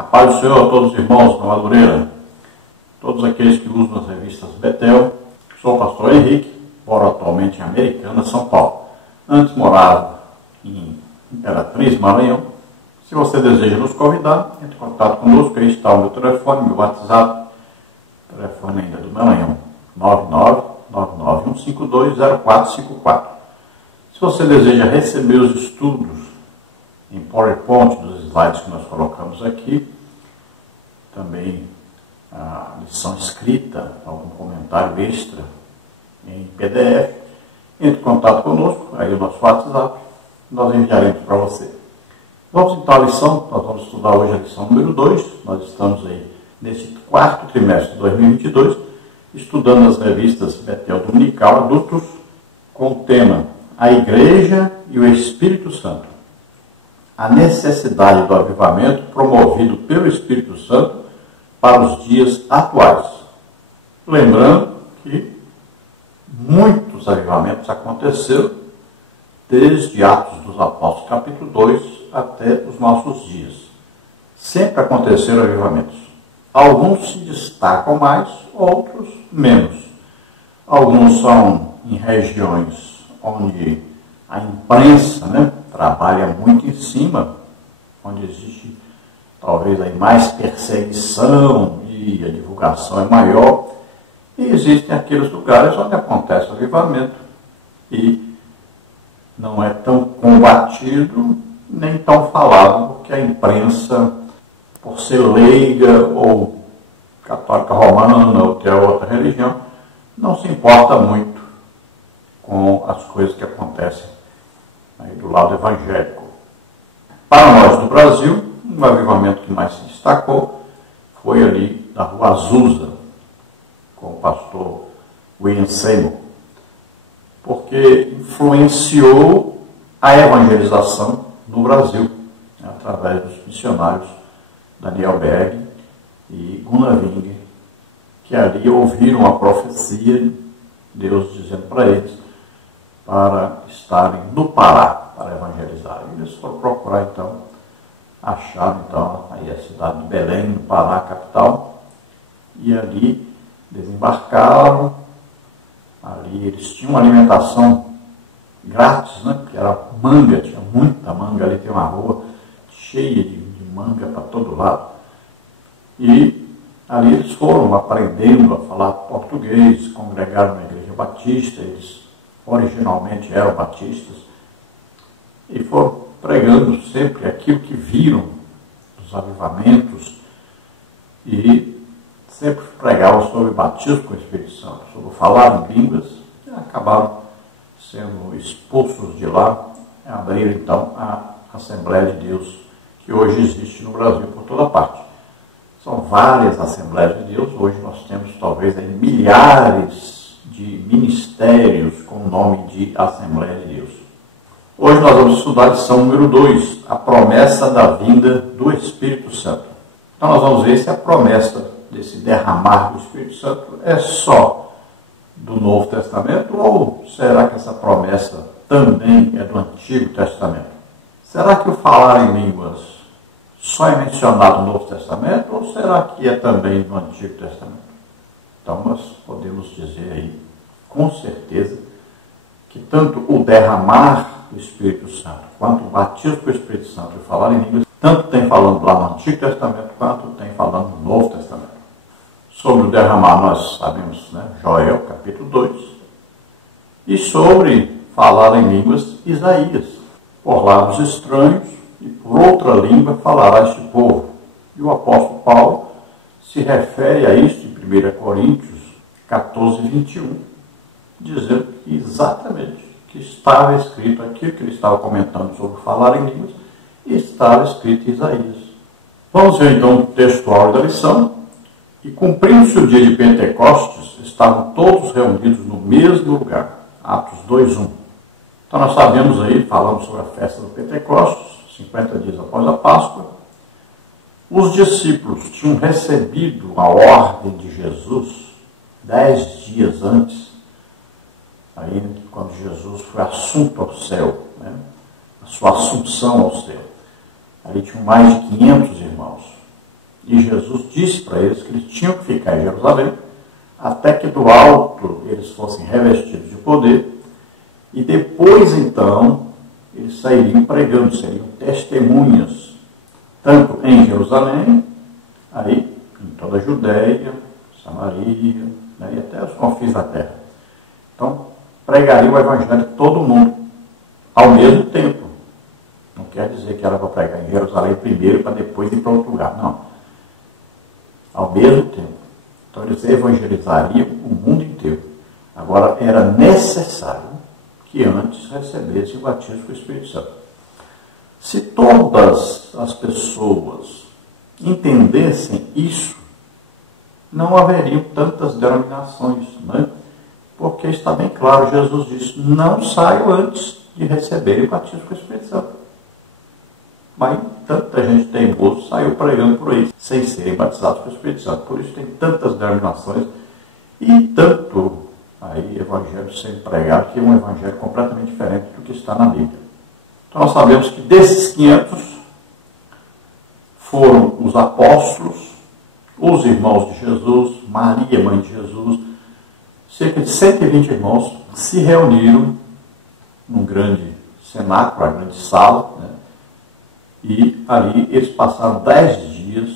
A paz do Senhor a todos os irmãos da Madureira, todos aqueles que usam as revistas Betel. Sou o pastor Henrique, moro atualmente em Americana, São Paulo. Antes morava em Imperatriz, Maranhão. Se você deseja nos convidar, entre em contato conosco. Aí está o meu telefone, meu WhatsApp, telefone ainda do Maranhão, 99991520454. Se você deseja receber os estudos em PowerPoint dos slides que nós colocamos aqui, também a lição escrita, algum comentário extra em PDF, entre em contato conosco, aí o nosso WhatsApp, nós enviaremos para você. Vamos então à lição, nós vamos estudar hoje a lição número 2, nós estamos aí nesse quarto trimestre de 2022, estudando as revistas Betel Dominical Adultos, com o tema A Igreja e o Espírito Santo. A necessidade do avivamento promovido pelo Espírito Santo para os dias atuais. Lembrando que muitos avivamentos aconteceram desde Atos dos Apóstolos, capítulo 2, até os nossos dias. Sempre aconteceram avivamentos. Alguns se destacam mais, outros menos. Alguns são em regiões onde a imprensa, trabalha muito em cima, onde existe talvez aí mais perseguição e a divulgação é maior. E existem aqueles lugares onde acontece o avivamento e não é tão combatido nem tão falado, porque a imprensa, por ser leiga ou católica romana ou ter outra religião, não se importa muito com as coisas que acontecem aí do lado evangélico. Para nós do Brasil, o avivamento que mais se destacou foi ali da Rua Azusa, com o pastor William Seymour, porque influenciou a evangelização no Brasil, através dos missionários Daniel Berg e Gunnar Wing, que ali ouviram a profecia, Deus dizendo para eles, para estarem no Pará, para evangelizar. E eles foram procurar, então, acharam, então, aí a cidade de Belém, no Pará, capital, e ali desembarcaram. Ali eles tinham uma alimentação grátis, porque era manga, tinha muita manga, ali tem uma rua cheia de manga para todo lado. E ali eles foram aprendendo a falar português, congregaram na Igreja Batista, eles originalmente eram batistas, e foram pregando sempre aquilo que viram dos avivamentos, e sempre pregavam sobre batismo com o Espírito Santo, sobre falar em línguas, e acabaram sendo expulsos de lá, e abriram então a Assembleia de Deus, que hoje existe no Brasil por toda parte. São várias Assembleias de Deus, hoje nós temos talvez milhares de ministérios com o nome de Assembleia de Deus. Hoje nós vamos estudar a lição número 2, a promessa da vinda do Espírito Santo. Então nós vamos ver se a promessa desse derramar do Espírito Santo é só do Novo Testamento ou será que essa promessa também é do Antigo Testamento? Será que o falar em línguas só é mencionado no Novo Testamento ou será que é também no Antigo Testamento? Então nós podemos dizer aí, com certeza, que tanto o derramar do Espírito Santo, quanto o batismo com o Espírito Santo e falar em línguas, tanto tem falando lá no Antigo Testamento, quanto tem falando no Novo Testamento. Sobre o derramar nós sabemos, Joel, capítulo 2. E sobre falar em línguas, Isaías. Por lábios estranhos e por outra língua falará este povo. E o apóstolo Paulo se refere a isto em 1 Coríntios 14, 21, dizendo que exatamente que estava escrito aquilo que ele estava comentando sobre falar em línguas, e estava escrito em Isaías. Vamos ver então o textual da lição. E cumprindo-se o dia de Pentecostes, estavam todos reunidos no mesmo lugar. Atos 2:1. Então nós sabemos aí, falamos sobre a festa do Pentecostes, 50 dias após a Páscoa. Os discípulos tinham recebido a ordem de Jesus 10 dias antes, aí quando Jesus foi assunto ao céu, a sua assunção ao céu. Ali tinham mais de 500 irmãos. E Jesus disse para eles que eles tinham que ficar em Jerusalém, até que do alto eles fossem revestidos de poder, e depois então eles sairiam pregando, seriam testemunhas, tanto em Jerusalém, aí em toda a Judéia, Samaria, né, e até os confins da terra. Então, pregaria o evangelho a todo mundo, ao mesmo tempo. Não quer dizer que era para pregar em Jerusalém primeiro para depois ir para outro lugar, não. Ao mesmo tempo. Então, eles evangelizariam o mundo inteiro. Agora, era necessário que antes recebessem o batismo com o Espírito Santo. Se todas as pessoas entendessem isso, não haveriam tantas denominações, né? Porque está bem claro, Jesus disse, não saiam antes de receber o batismo com o Espírito Santo. Mas tanta gente teimosa saiu pregando por aí, sem serem batizados com o Espírito Santo. Por isso tem tantas denominações e tanto aí evangelho sendo pregado, que é um evangelho completamente diferente do que está na Bíblia. Então nós sabemos que desses 500 foram os apóstolos, os irmãos de Jesus, Maria, mãe de Jesus, cerca de 120 irmãos se reuniram num grande cenáculo, uma grande sala, né? E ali eles passaram 10 dias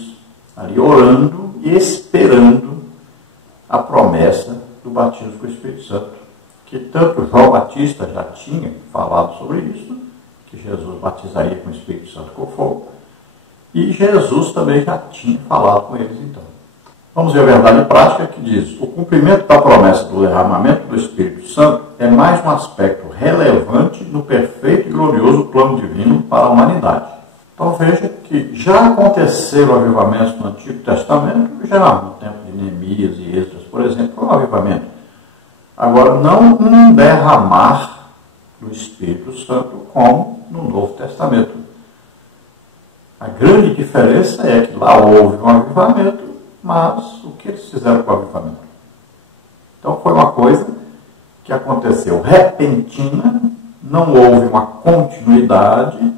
ali orando e esperando a promessa do batismo com o Espírito Santo, que tanto João Batista já tinha falado sobre isso, que Jesus batizaria com o Espírito Santo com fogo, e Jesus também já tinha falado com eles então. Vamos ver a verdade prática que diz, o cumprimento da promessa do derramamento do Espírito Santo é mais um aspecto relevante no perfeito e glorioso plano divino para a humanidade. Então veja que já aconteceram avivamentos no Antigo Testamento, já no tempo de Neemias e Esdras, por exemplo, foi um avivamento. Agora, não um derramar do Espírito Santo como no Novo Testamento. A grande diferença é que lá houve um avivamento, mas o que eles fizeram com o avivamento? Então foi uma coisa que aconteceu repentina, não houve uma continuidade,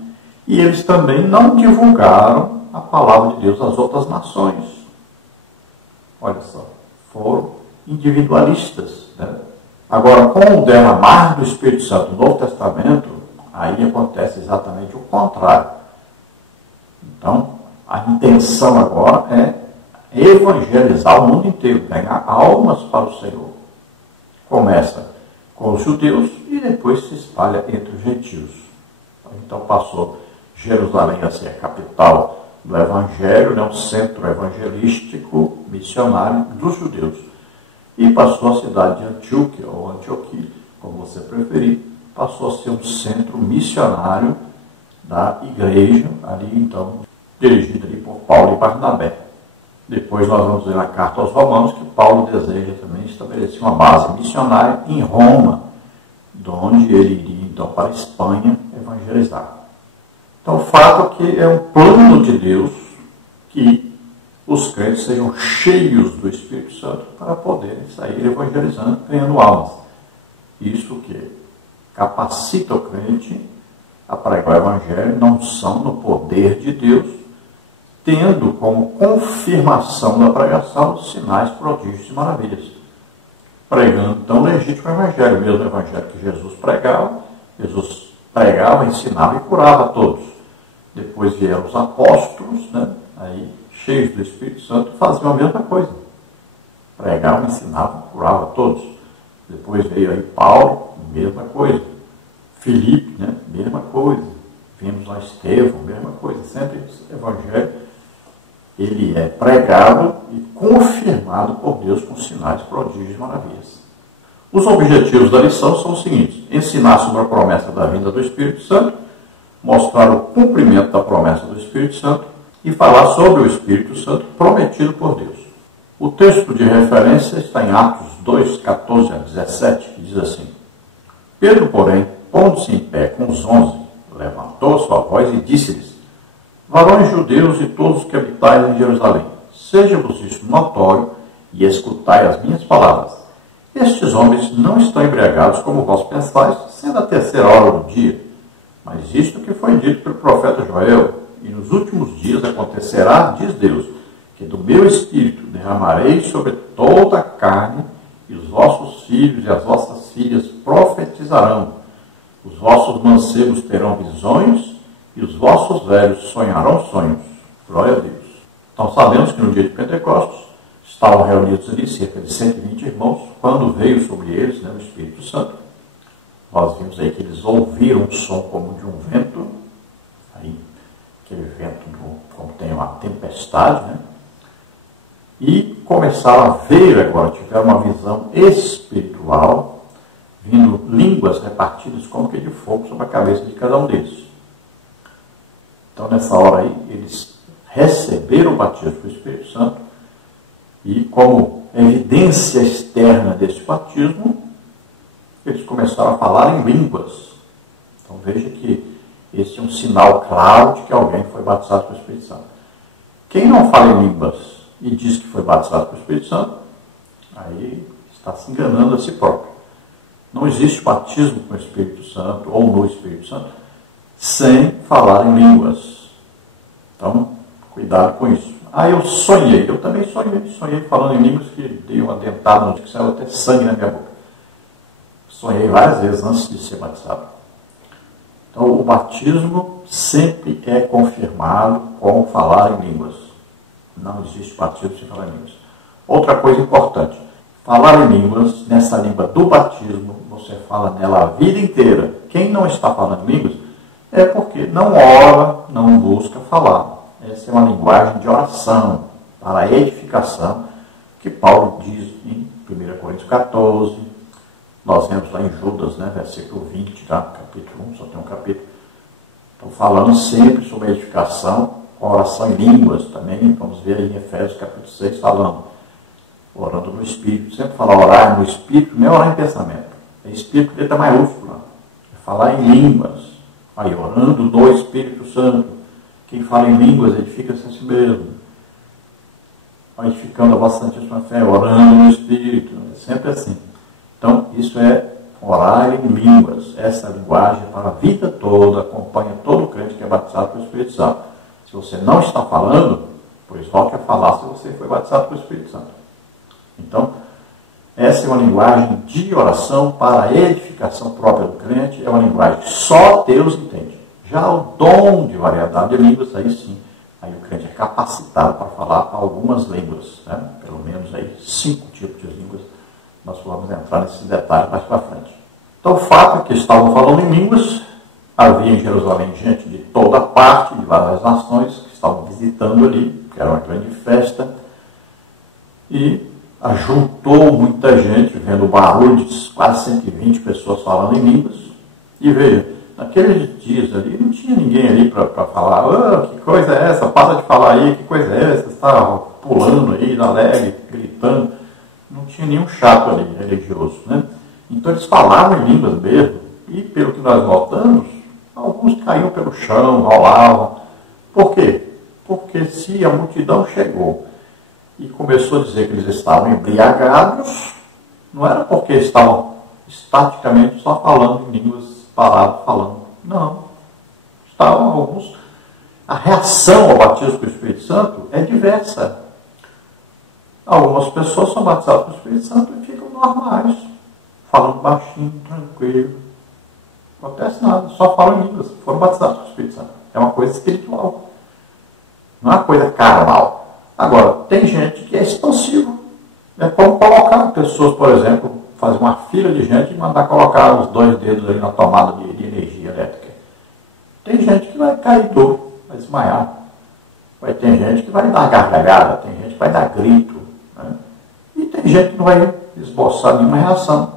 e eles também não divulgaram a palavra de Deus às outras nações. Olha só, foram individualistas, né? Agora, com o derramar do Espírito Santo no Novo Testamento, aí acontece exatamente o contrário. Então, a intenção agora é evangelizar o mundo inteiro, ganhar almas para o Senhor. Começa com os judeus e depois se espalha entre os gentios. Então passou Jerusalém a ser a capital do Evangelho, né, um centro evangelístico missionário dos judeus. E passou a cidade de Antioquia, ou Antioquia, como você preferir, passou a ser um centro missionário da igreja, ali então, dirigida ali por Paulo e Barnabé. Depois nós vamos ver na carta aos Romanos que Paulo deseja também estabelecer uma base missionária em Roma, de onde ele iria então para a Espanha evangelizar. Então o fato é que é um plano de Deus que os crentes sejam cheios do Espírito Santo para poderem sair evangelizando, ganhando almas. Isso que capacita o crente a pregar o Evangelho, não são no poder de Deus, tendo como confirmação da pregação os sinais, prodígios e maravilhas. Pregando então o legítimo Evangelho, o mesmo Evangelho que Jesus pregava, ensinava e curava a todos. Depois vieram os apóstolos, né, aí, cheios do Espírito Santo, faziam a mesma coisa. Pregavam, ensinavam, curavam a todos. Depois veio aí Paulo, mesma coisa. Filipe, né, mesma coisa. Vimos lá Estevão, mesma coisa. Sempre o Evangelho, ele é pregado e confirmado por Deus com sinais, prodígios e maravilhas. Os objetivos da lição são os seguintes: ensinar sobre a promessa da vinda do Espírito Santo, mostrar o cumprimento da promessa do Espírito Santo e falar sobre o Espírito Santo prometido por Deus. O texto de referência está em Atos 2, 14 a 17, que diz assim: Pedro, porém, pondo-se em pé com os 11, levantou sua voz e disse-lhes: Varões judeus e todos que habitais em Jerusalém, seja-vos isso notório e escutai as minhas palavras. Estes homens não estão embriagados como vós pensais, sendo a terceira hora do dia. Mas isto que foi dito pelo profeta Joel, e nos últimos dias acontecerá, diz Deus, meu Espírito derramarei sobre toda a carne, e os vossos filhos e as vossas filhas profetizarão, os vossos mancebos terão visões, e os vossos velhos sonharão sonhos. Glória a Deus. Então sabemos que no dia de Pentecostes estavam reunidos ali cerca de 120 irmãos, quando veio sobre eles, o Espírito Santo. Nós vimos aí que eles ouviram um som como de um vento, aí, aquele vento como tem uma tempestade, e começaram a ver agora, tiveram uma visão espiritual, vindo línguas repartidas como que de fogo sobre a cabeça de cada um deles. Então nessa hora aí, eles receberam o batismo do Espírito Santo, e como evidência externa desse batismo, eles começaram a falar em línguas. Então veja que esse é um sinal claro de que alguém foi batizado com o Espírito Santo. Quem não fala em línguas e diz que foi batizado com o Espírito Santo, aí está se enganando a si próprio. Não existe batismo com o Espírito Santo ou no Espírito Santo sem falar em línguas. Então, cuidado com isso. Eu sonhei, eu também sonhei falando em línguas que dei uma dentada, que saiu até sangue na minha boca. Sonhei várias vezes antes de ser batizado. Então, o batismo sempre é confirmado com falar em línguas. Não existe batismo sem falar em línguas. Outra coisa importante, falar em línguas, nessa língua do batismo, você fala nela a vida inteira. Quem não está falando em línguas é porque não ora, não busca falar. Essa é uma linguagem de oração, para a edificação, que Paulo diz em 1 Coríntios 14, nós vemos lá em Judas, versículo 20, capítulo 1, só tem um capítulo. Estou falando sempre sobre a edificação, com oração em línguas também, vamos ver aí em Efésios capítulo 6, falando, orando no Espírito. Sempre falar orar no Espírito, nem orar em pensamento. É Espírito com letra maiúscula, é falar em línguas, aí orando no Espírito Santo. Quem fala em línguas edifica-se a si mesmo. Vai edificando a vossa santíssima fé, orando no Espírito. É sempre assim. Então, isso é orar em línguas. Essa linguagem para a vida toda, acompanha todo crente que é batizado pelo Espírito Santo. Se você não está falando, pois volte a falar se você foi batizado pelo Espírito Santo. Então, essa é uma linguagem de oração para a edificação própria do crente. É uma linguagem que só Deus entende. Já o dom de variedade de línguas, aí sim, aí o crente é capacitado para falar algumas línguas, pelo menos aí 5 tipos de línguas. Nós vamos entrar nesses detalhes mais para frente. Então o fato é que estavam falando em línguas, havia em Jerusalém gente de toda parte, de várias nações, que estavam visitando ali, que era uma grande festa, e ajuntou muita gente, vendo o barulho de quase 120 pessoas falando em línguas, e veja, naqueles dias ali, não tinha ninguém ali para falar, que coisa é essa? Para de falar aí, que coisa é essa? Você está pulando aí, alegre, gritando. Não tinha nenhum chato ali, religioso, Então eles falavam em línguas mesmo, e pelo que nós notamos, alguns caíam pelo chão, rolavam. Por quê? Porque se a multidão chegou e começou a dizer que eles estavam embriagados, não era porque estavam estaticamente só falando em línguas, parado falando. Não. Estavam alguns. A reação ao batismo com o Espírito Santo é diversa. Algumas pessoas são batizadas com o Espírito Santo e ficam normais, falando baixinho, tranquilo. Não acontece nada, só falam em línguas, foram batizados com o Espírito Santo. É uma coisa espiritual. Não é uma coisa carnal. Agora, tem gente que é expansivo. É como colocar pessoas, por exemplo, fazer uma fila de gente e mandar colocar os 2 dedos ali na tomada de energia elétrica. Tem gente que vai cair duro, vai desmaiar. Vai ter gente que vai dar gargalhada, tem gente que vai dar grito. E tem gente que não vai esboçar nenhuma reação.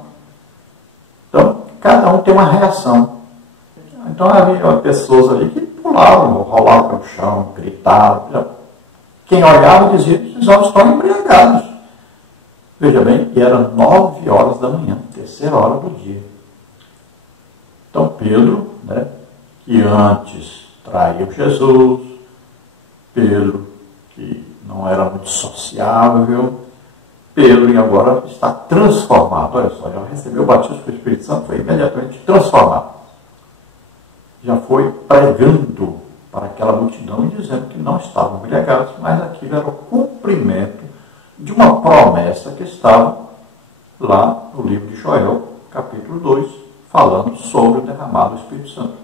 Então, cada um tem uma reação. Então, havia pessoas ali que pulavam, rolavam pelo chão, gritavam. Quem olhava dizia que os olhos estão embriagados. Veja bem, e era 9 horas da manhã, 3ª hora do dia. Então Pedro, que antes traiu Jesus, Pedro, que não era muito sociável, Pedro agora está transformado. Olha só, já recebeu o batismo do Espírito Santo, foi imediatamente transformado. Já foi pregando para aquela multidão e dizendo que não estavam embriagados, mas aquilo era o cumprimento de uma promessa que estava lá no livro de Joel, capítulo 2, falando sobre o derramado do Espírito Santo.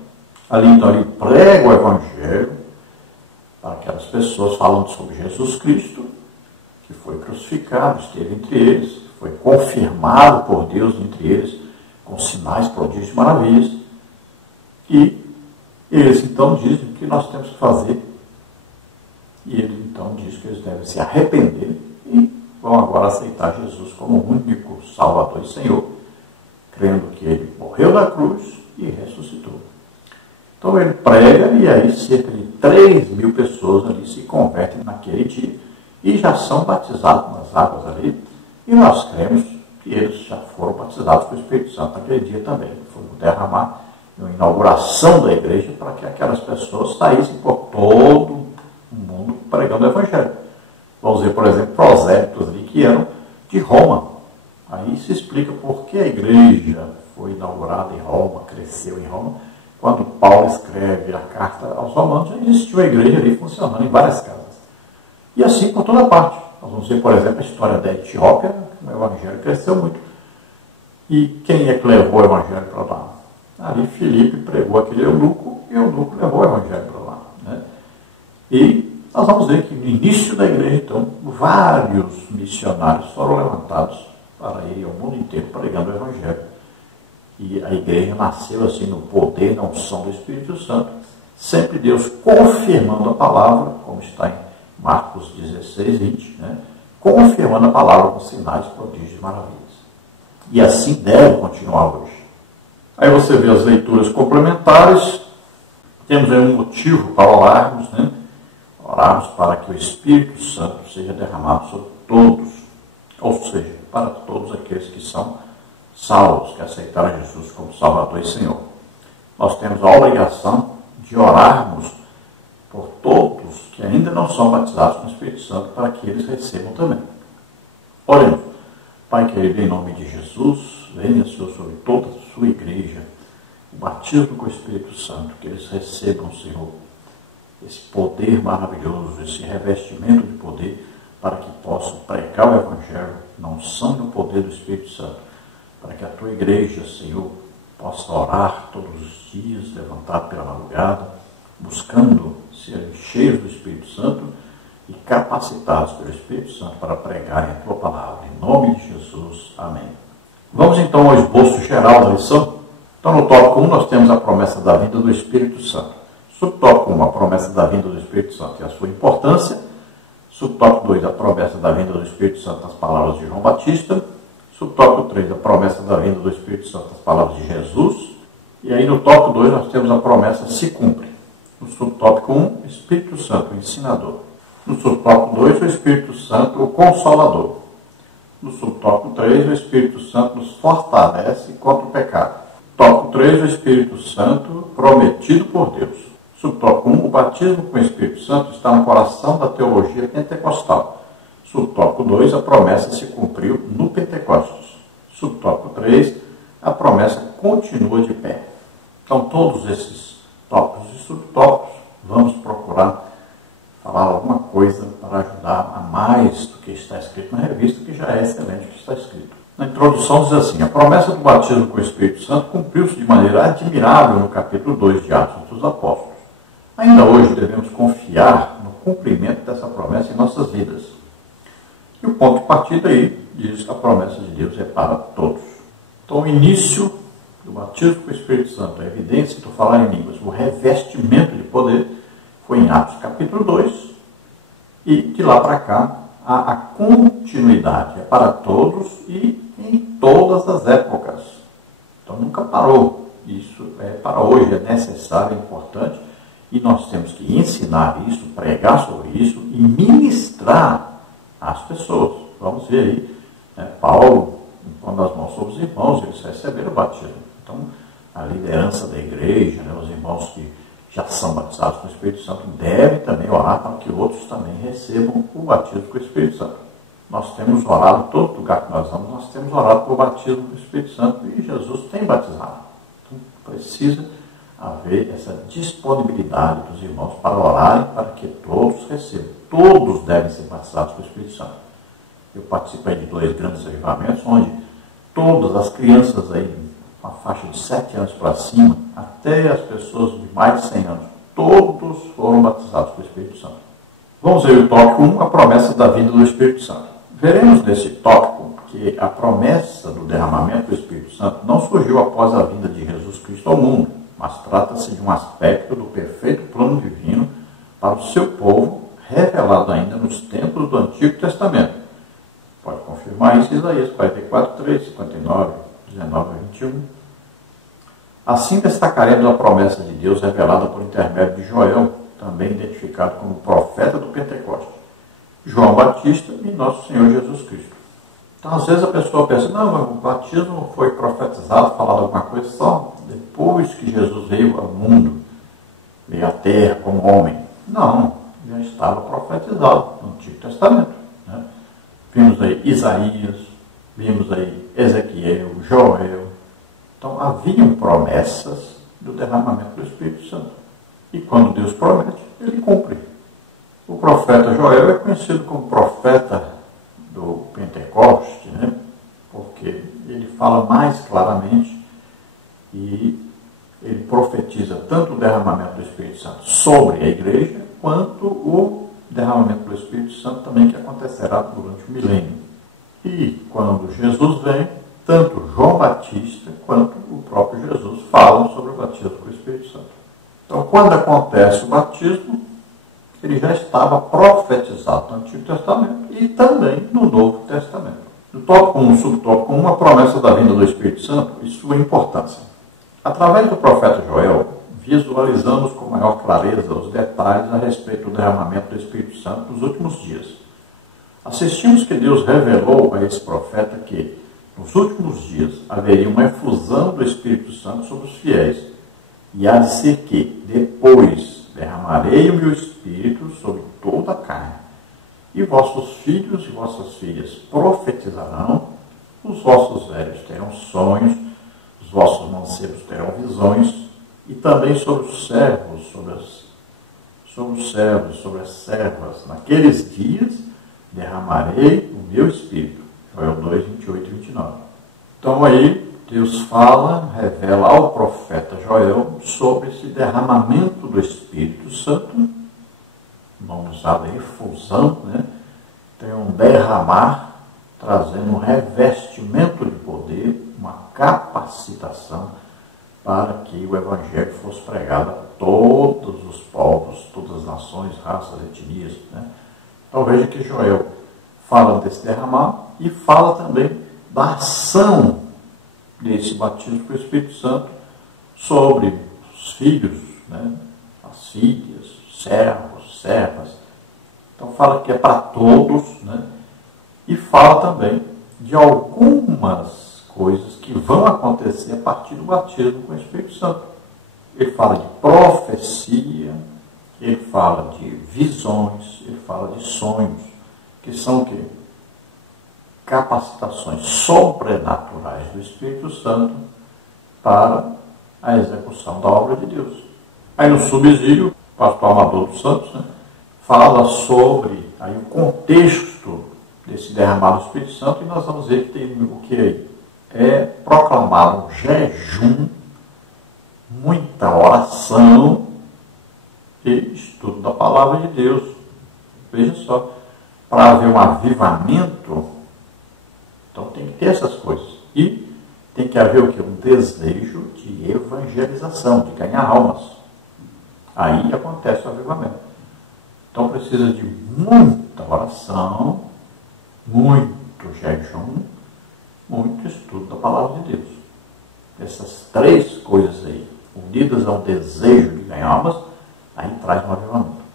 Ali então ele prega o Evangelho para aquelas pessoas, falando sobre Jesus Cristo, que foi crucificado, esteve entre eles, foi confirmado por Deus entre eles, com sinais, prodígios e maravilhas. E eles então dizem o que nós temos que fazer. E ele então diz que eles devem se arrepender e vão agora aceitar Jesus como o único Salvador e Senhor, crendo que ele morreu na cruz e ressuscitou. Então ele prega e aí cerca de 3.000 pessoas ali se convertem naquele dia e já são batizados nas águas ali. E nós cremos que eles já foram batizados com o Espírito Santo naquele dia também. Foi derramar na inauguração da igreja para que aquelas pessoas saíssem por todo o mundo pregando o Evangelho. Vamos ver, por exemplo, prosélitos ali que eram de Roma. Aí se explica por que a igreja foi inaugurada em Roma, cresceu em Roma. Quando Paulo escreve a carta aos Romanos, já existiu a igreja ali funcionando em várias casas. E assim por toda parte. Nós vamos ver, por exemplo, a história da Etiópia, que o Evangelho cresceu muito. E quem é que levou o Evangelho para lá? Ali Filipe pregou aquele eunuco, e o eunuco levou o Evangelho para lá. Né? E nós vamos ver que no início da igreja, então, vários missionários foram levantados para ir ao mundo inteiro pregando o Evangelho. E a igreja nasceu assim no poder, na unção do Espírito Santo, sempre Deus confirmando a palavra, como está em Marcos 16, 20, né? Confirmando a palavra com sinais, prodígios e maravilhas. E assim deve continuar hoje. Aí você vê as leituras complementares, temos aí um motivo para orarmos, né? Orarmos para que o Espírito Santo seja derramado sobre todos, ou seja, para todos aqueles que são salvos, que aceitaram Jesus como Salvador e Senhor. Nós temos a obrigação de orarmos por todos que ainda não são batizados com o Espírito Santo, para que eles recebam também. Oremos. Pai querido, em nome de Jesus, venha, Senhor, sobre toda a sua igreja, o batismo com o Espírito Santo, que eles recebam, Senhor, esse poder maravilhoso, esse revestimento de poder, para que possam pregar o Evangelho, na unção e no poder do Espírito Santo, para que a tua igreja, Senhor, possa orar todos os dias, levantado pela madrugada, buscando serem cheios do Espírito Santo e capacitados pelo Espírito Santo para pregarem a tua palavra. Em nome de Jesus. Amém. Vamos então ao esboço geral da lição. Então, no tópico 1, nós temos a promessa da vinda do Espírito Santo. Subtópico 1, a promessa da vinda do Espírito Santo e a sua importância. Subtópico 2, a promessa da vinda do Espírito Santo nas palavras de João Batista. Subtópico 3, a promessa da vinda do Espírito Santo nas palavras de Jesus. E aí no tópico 2 nós temos a promessa se cumpre. No subtópico 1, o Espírito Santo, o ensinador. No subtópico 2, o Espírito Santo, o consolador. No subtópico 3, o Espírito Santo nos fortalece contra o pecado. Tópico 3, o Espírito Santo prometido por Deus. Subtópico 1, o batismo com o Espírito Santo está no coração da teologia pentecostal. Subtópico 2, a promessa se cumpriu no Pentecostes. Subtópico 3, a promessa continua de pé. Então, todos esses tópicos e subtópicos, vamos procurar falar alguma coisa para ajudar a mais do que está escrito na revista, que já é excelente o que está escrito. Na introdução diz assim: a promessa do batismo com o Espírito Santo cumpriu-se de maneira admirável no capítulo 2 de Atos dos Apóstolos. Ainda hoje devemos confiar no cumprimento dessa promessa em nossas vidas. E o ponto de partida aí diz que a promessa de Deus é para todos. Então, o início do batismo com o Espírito Santo, a evidência do falar em línguas, o revestimento de poder, foi em Atos capítulo 2, e de lá para cá a continuidade é para todos e em todas as épocas. Então nunca parou. Isso é para hoje, é necessário, é importante, e nós temos que ensinar isso, pregar sobre isso e ministrar às pessoas. Vamos ver aí, né, Paulo, quando as mãos sobre os irmãos, eles receberam o batismo. Então, a liderança da igreja, né, os irmãos que já são batizados com o Espírito Santo devem também orar para que outros também recebam o batismo com o Espírito Santo. Nós temos orado, todo lugar que nós vamos, nós temos orado por batismo com o Espírito Santo e Jesus tem batizado. Então, precisa haver essa disponibilidade dos irmãos para orarem para que todos recebam. Todos devem ser batizados com o Espírito Santo. Eu participei de 2 grandes avivamentos, onde todas as crianças aí, uma faixa de 7 anos para cima, até as pessoas de mais de 100 anos, todos foram batizados com o Espírito Santo. Vamos ver o tópico 1, a promessa da vinda do Espírito Santo. Veremos nesse tópico que a promessa do derramamento do Espírito Santo não surgiu após a vinda de Jesus Cristo ao mundo, mas trata-se de um aspecto do perfeito plano divino para o seu povo, revelado ainda nos tempos do Antigo Testamento. Pode confirmar isso em Isaías 44, 3, 59, 19 a 21. Assim destacaremos a promessa de Deus revelada por intermédio de Joel, também identificado como profeta do Pentecostes, João Batista e nosso Senhor Jesus Cristo. Então, às vezes a pessoa pensa, não, mas o batismo foi profetizado, falado alguma coisa só depois que Jesus veio ao mundo, veio à terra como homem. Não, já estava profetizado no Antigo Testamento. Né? Vimos aí Isaías, vimos aí Ezequiel, Joel. Então, haviam promessas do derramamento do Espírito Santo. E quando Deus promete, ele cumpre. O profeta Joel é conhecido como profeta do Pentecoste, né? Porque ele fala mais claramente e ele profetiza tanto o derramamento do Espírito Santo sobre a igreja, quanto o derramamento do Espírito Santo também que acontecerá durante o milênio. E quando Jesus vem, tanto João Batista quanto o próprio Jesus falam sobre o batismo com o Espírito Santo. Então, quando acontece o batismo, ele já estava profetizado no Antigo Testamento e também no Novo Testamento. No tópico 1, subtópico 1, a promessa da vinda do Espírito Santo e sua importância. Através do profeta Joel, visualizamos com maior clareza os detalhes a respeito do derramamento do Espírito Santo nos últimos dias. Assistimos que Deus revelou a esse profeta que, nos últimos dias, haveria uma efusão do Espírito Santo sobre os fiéis, e há de ser que, depois, derramarei o meu Espírito sobre toda a carne, e vossos filhos e vossas filhas profetizarão, os vossos velhos terão sonhos, os vossos mancebos terão visões, e também sobre os servos, sobre as servas, naqueles dias derramarei o meu Espírito. Joel 2, 28 e 29. Então aí Deus fala, revela ao profeta Joel sobre esse derramamento do Espírito Santo, nome usado aí, efusão, né? Tem um derramar, trazendo um revestimento de poder, uma capacitação para que o Evangelho fosse pregado a todos os povos, todas as nações, raças, etnias. Né? Então veja que Joel fala desse derramar e fala também da ação desse batismo com o Espírito Santo sobre os filhos, né? As filhas, servos, servas. Então fala que é para todos, né? E fala também de algumas coisas que vão acontecer a partir do batismo com o Espírito Santo. Ele fala de profecia, ele fala de visões, ele fala de sonhos, que são o quê? Capacitações sobrenaturais do Espírito Santo para a execução da obra de Deus. Aí no subsídio, o pastor Amador dos Santos, né, fala sobre aí, o contexto desse derramar do Espírito Santo, e nós vamos ver que tem o que aí? É proclamar um jejum, muita oração e estudo da palavra de Deus. Veja só, para haver um avivamento, então tem que ter essas coisas. E tem que haver o quê? Um desejo de evangelização, de ganhar almas. Aí acontece o avivamento. Então precisa de muita oração, muito jejum, muito estudo da palavra de Deus. Essas três coisas aí, unidas ao desejo de ganhar almas, aí traz um avivamento.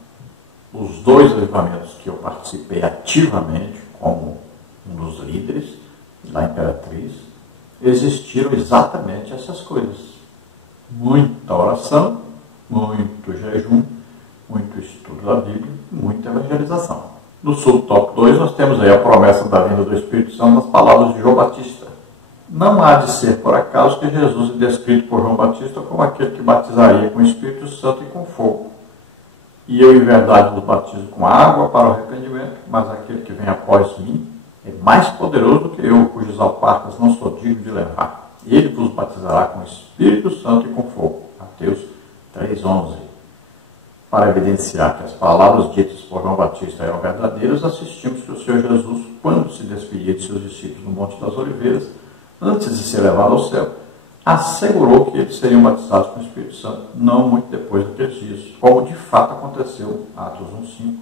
Os dois avivamentos que eu participei ativamente, como um dos líderes da Imperatriz, existiram exatamente essas coisas. Muita oração, muito jejum, muito estudo da Bíblia, muita evangelização. No subtópico 2, nós temos aí a promessa da vinda do Espírito Santo nas palavras de João Batista. Não há de ser por acaso que Jesus é descrito por João Batista como aquele que batizaria com o Espírito Santo e com fogo. E eu, em verdade, vos batizo com água para o arrependimento, mas aquele que vem após mim é mais poderoso do que eu, cujos alparcas não sou digno de levar. Ele vos batizará com o Espírito Santo e com fogo. Mateus 3,11. Para evidenciar que as palavras ditas por João Batista eram verdadeiras, assistimos que o Senhor Jesus, quando se despedia de seus discípulos no Monte das Oliveiras, antes de ser levado ao céu, assegurou que eles seriam batizados com o Espírito Santo, não muito depois daqueles dias, como de fato aconteceu, Atos 1,5.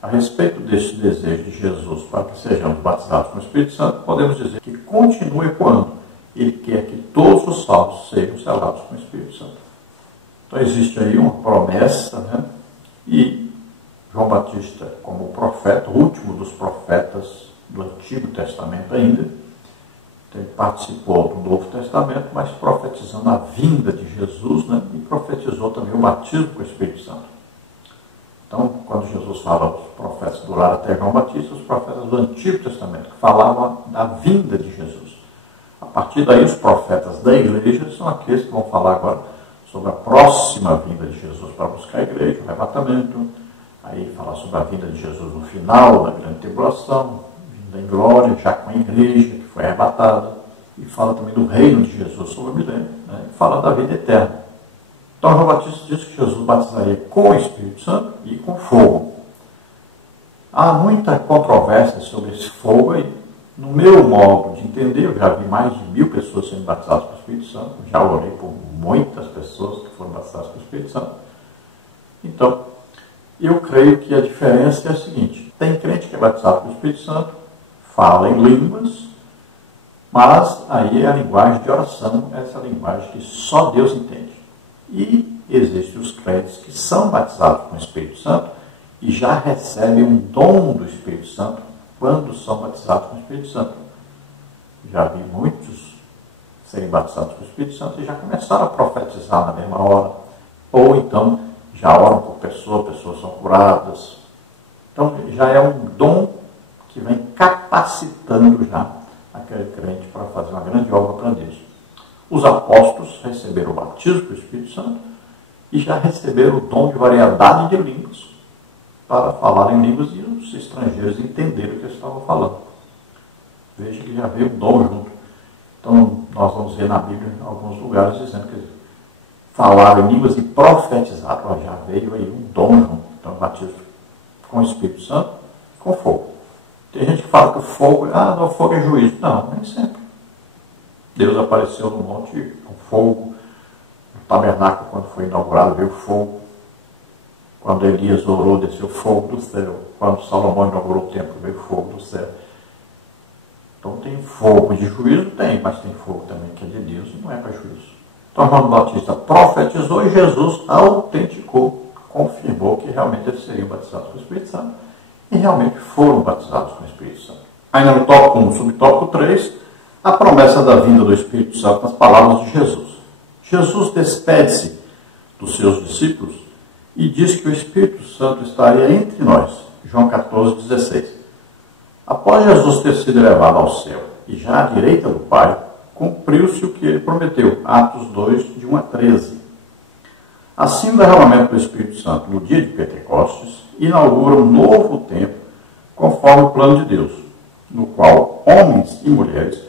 A respeito deste desejo de Jesus para que sejamos batizados com o Espírito Santo, podemos dizer que continua ecoando. Ele quer que todos os salvos sejam selados com o Espírito Santo. Então existe aí uma promessa, né? E João Batista, como o profeta, o último dos profetas do Antigo Testamento ainda, participou do Novo Testamento, mas profetizando a vinda de Jesus, né? E profetizou também o batismo com o Espírito Santo. Então, quando Jesus fala, os profetas duraram até João Batista, os profetas do Antigo Testamento, que falavam da vinda de Jesus. A partir daí, os profetas da igreja são aqueles que vão falar agora sobre a próxima vinda de Jesus para buscar a igreja, o arrebatamento, aí falar sobre a vinda de Jesus no final da grande tribulação, vinda em glória, já com a igreja que foi arrebatada, e fala também do reino de Jesus sobre o milênio, né? E fala da vida eterna. Então, João Batista diz que Jesus batizaria com o Espírito Santo e com fogo. Há muita controvérsia sobre esse fogo aí. No meu modo de entender, eu já vi mais de 1000 pessoas sendo batizadas com o Espírito Santo, já orei por muitas pessoas que foram batizadas com o Espírito Santo. Então, eu creio que a diferença é a seguinte: tem crente que é batizado com o Espírito Santo, fala em línguas, mas aí é a linguagem de oração, essa linguagem que só Deus entende. E existem os crentes que são batizados com o Espírito Santo e já recebem um dom do Espírito Santo quando são batizados com o Espírito Santo. Já vi muitos serem batizados com o Espírito Santo e já começaram a profetizar na mesma hora. Ou então já oram por pessoas são curadas. Então já é um dom que vem capacitando já aquele crente para fazer uma grande obra para Deus. Os apóstolos receberam o batismo com o Espírito Santo e já receberam o dom de variedade de línguas para falar em línguas e os estrangeiros entenderem o que eles estavam falando. Veja que já veio um dom junto. Então, nós vamos ver na Bíblia, em alguns lugares, dizendo que falaram em línguas e profetizaram. Já veio aí um dom junto. Então, batismo com o Espírito Santo, com fogo. Tem gente que fala que o fogo, o fogo é juízo. Não, nem sempre. Deus apareceu no monte com fogo. No tabernáculo, quando foi inaugurado, veio fogo. Quando Elias orou, desceu fogo do céu. Quando Salomão inaugurou o templo, veio fogo do céu. Então tem fogo de juízo? Tem, mas tem fogo também que é de Deus e não é para juízo. Então João Batista profetizou e Jesus autenticou, confirmou que realmente eles seriam batizados com o Espírito Santo e realmente foram batizados com o Espírito Santo. Ainda no tópico 1, subtópico 3, a promessa da vinda do Espírito Santo nas palavras de Jesus. Jesus despede-se dos seus discípulos e diz que o Espírito Santo estaria entre nós. João 14,16. Após Jesus ter sido levado ao céu e já à direita do Pai, cumpriu-se o que ele prometeu. Atos 2, de 1 a 13. Assim, o derramamento do Espírito Santo no dia de Pentecostes inaugura um novo tempo conforme o plano de Deus, no qual homens e mulheres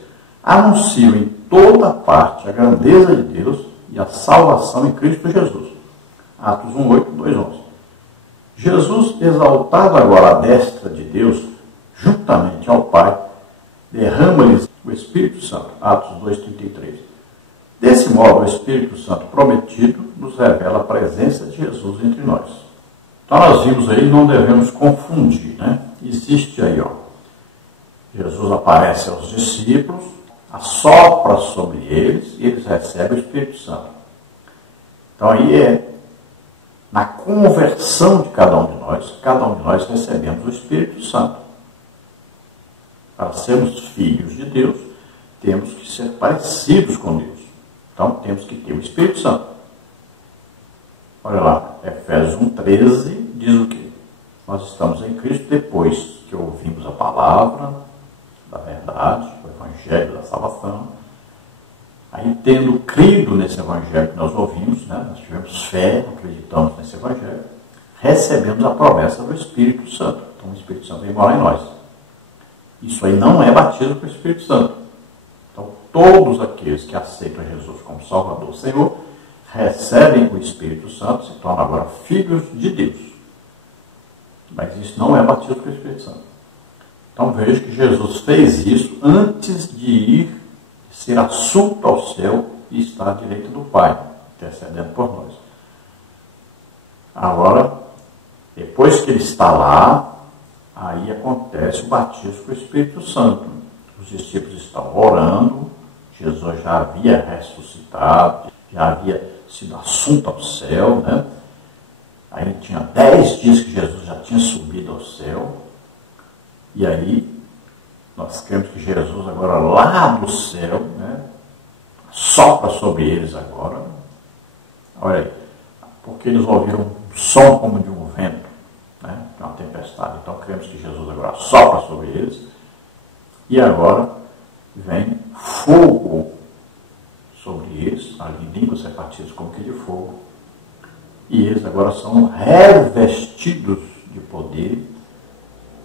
anunciam em toda parte a grandeza de Deus e a salvação em Cristo Jesus. Atos 1:8, 2:11. Jesus, exaltado agora à destra de Deus, juntamente ao Pai, derrama-lhes o Espírito Santo. Atos 2:33. Desse modo, o Espírito Santo prometido nos revela a presença de Jesus entre nós. Então nós vimos aí, não devemos confundir, né? Existe aí, Jesus aparece aos discípulos, assopra sobre eles e eles recebem o Espírito Santo. Então aí é na conversão de cada um de nós recebemos o Espírito Santo. Para sermos filhos de Deus, temos que ser parecidos com Deus. Então temos que ter o Espírito Santo. Olha lá, Efésios 1:13 diz o quê? Nós estamos em Cristo depois que ouvimos a palavra da verdade, o Evangelho da salvação, Aí, tendo crido nesse evangelho que nós ouvimos, né, nós tivemos fé, acreditamos nesse evangelho, recebemos a promessa do Espírito Santo. Então, o Espírito Santo vem morar em nós. Isso aí não é batismo com o Espírito Santo. Então, todos aqueles que aceitam Jesus como Salvador, Senhor, recebem o Espírito Santo, se tornam agora filhos de Deus. Mas isso não é batismo com o Espírito Santo. Então, veja que Jesus fez isso antes de ir ser assunto ao céu e estar à direita do Pai, intercedendo por nós. Agora, depois que ele está lá, aí acontece o batismo com o Espírito Santo. Os discípulos estão orando, Jesus já havia ressuscitado, já havia sido assunto ao céu, né? Aí tinha 10 dias que Jesus já tinha subido ao céu, e aí nós cremos que Jesus agora lá do céu, né, sopra sobre eles agora. Olha aí, porque eles ouviram um som como de um vento, né, de uma tempestade. Então cremos que Jesus agora sopra sobre eles, e agora vem fogo sobre eles, ali línguas repartidas como que de fogo, e eles agora são revestidos de poder.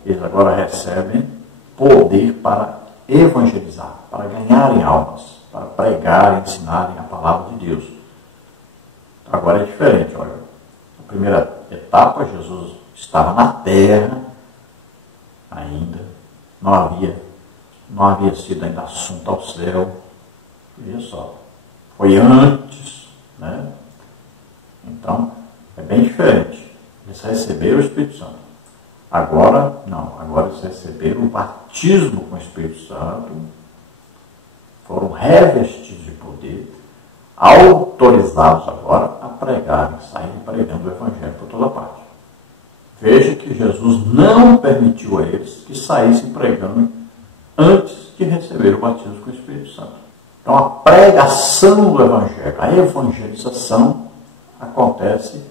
Eles agora recebem poder para evangelizar, para ganharem almas, para pregar, ensinarem a palavra de Deus. Agora é diferente, olha. Na primeira etapa, Jesus estava na terra ainda, não havia sido ainda assunto ao céu. Veja só, foi antes, né? Então, é bem diferente. Eles receberam o Espírito Santo. Agora, não. Agora eles receberam o batismo com o Espírito Santo, foram revestidos de poder, autorizados agora a pregarem, saírem pregando o Evangelho por toda parte. Veja que Jesus não permitiu a eles que saíssem pregando antes de receber o batismo com o Espírito Santo. Então, a pregação do Evangelho, a evangelização, acontece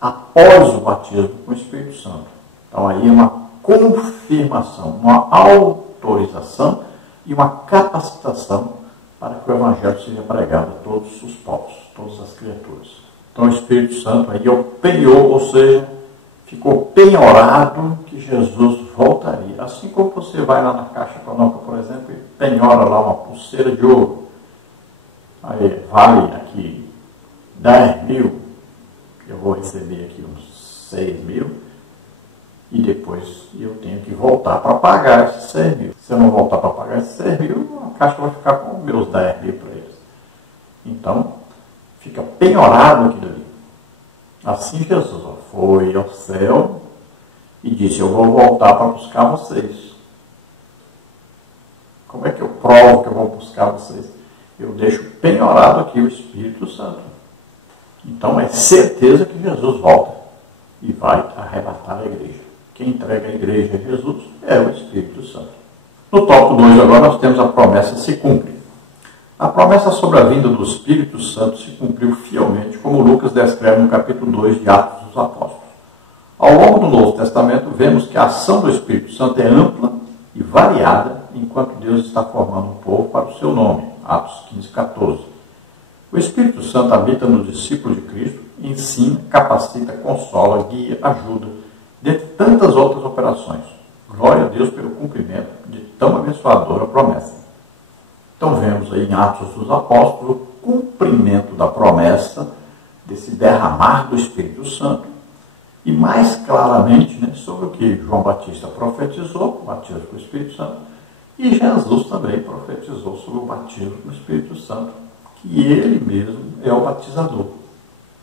após o batismo com o Espírito Santo. Então, aí é uma confirmação, uma autorização e uma capacitação para que o Evangelho seja pregado a todos os povos, todas as criaturas. Então, o Espírito Santo aí penhou, ou seja, ficou penhorado que Jesus voltaria. Assim como você vai lá na Caixa Econômica, por exemplo, e penhora lá uma pulseira de ouro. Aí vale aqui 10 mil, eu vou receber aqui uns 6 mil, e depois eu tenho que voltar para pagar esses 6 mil. Se eu não voltar para pagar esses 6 mil, a Caixa vai ficar com meus 10 mil para eles. Então, fica penhorado aquilo ali. Assim Jesus foi ao céu e disse: eu vou voltar para buscar vocês. Como é que eu provo que eu vou buscar vocês? Eu deixo penhorado aqui o Espírito Santo. Então é certeza que Jesus volta e vai arrebatar a igreja. Quem entrega a igreja a Jesus é o Espírito Santo. No tópico 2 agora nós temos a promessa se cumpre. A promessa sobre a vinda do Espírito Santo se cumpriu fielmente, como Lucas descreve no capítulo 2 de Atos dos Apóstolos. Ao longo do Novo Testamento, vemos que a ação do Espírito Santo é ampla e variada, enquanto Deus está formando um povo para o seu nome. Atos 15, 14. O Espírito Santo habita no discípulo de Cristo, ensina, capacita, consola, guia, ajuda, dentre tantas outras operações. Glória a Deus pelo cumprimento de tão abençoadora promessa. Então vemos aí em Atos dos Apóstolos o cumprimento da promessa desse derramar do Espírito Santo e mais claramente, né, sobre o que João Batista profetizou, o batismo com o Espírito Santo, e Jesus também profetizou sobre o batismo com o Espírito Santo, que ele mesmo é o batizador.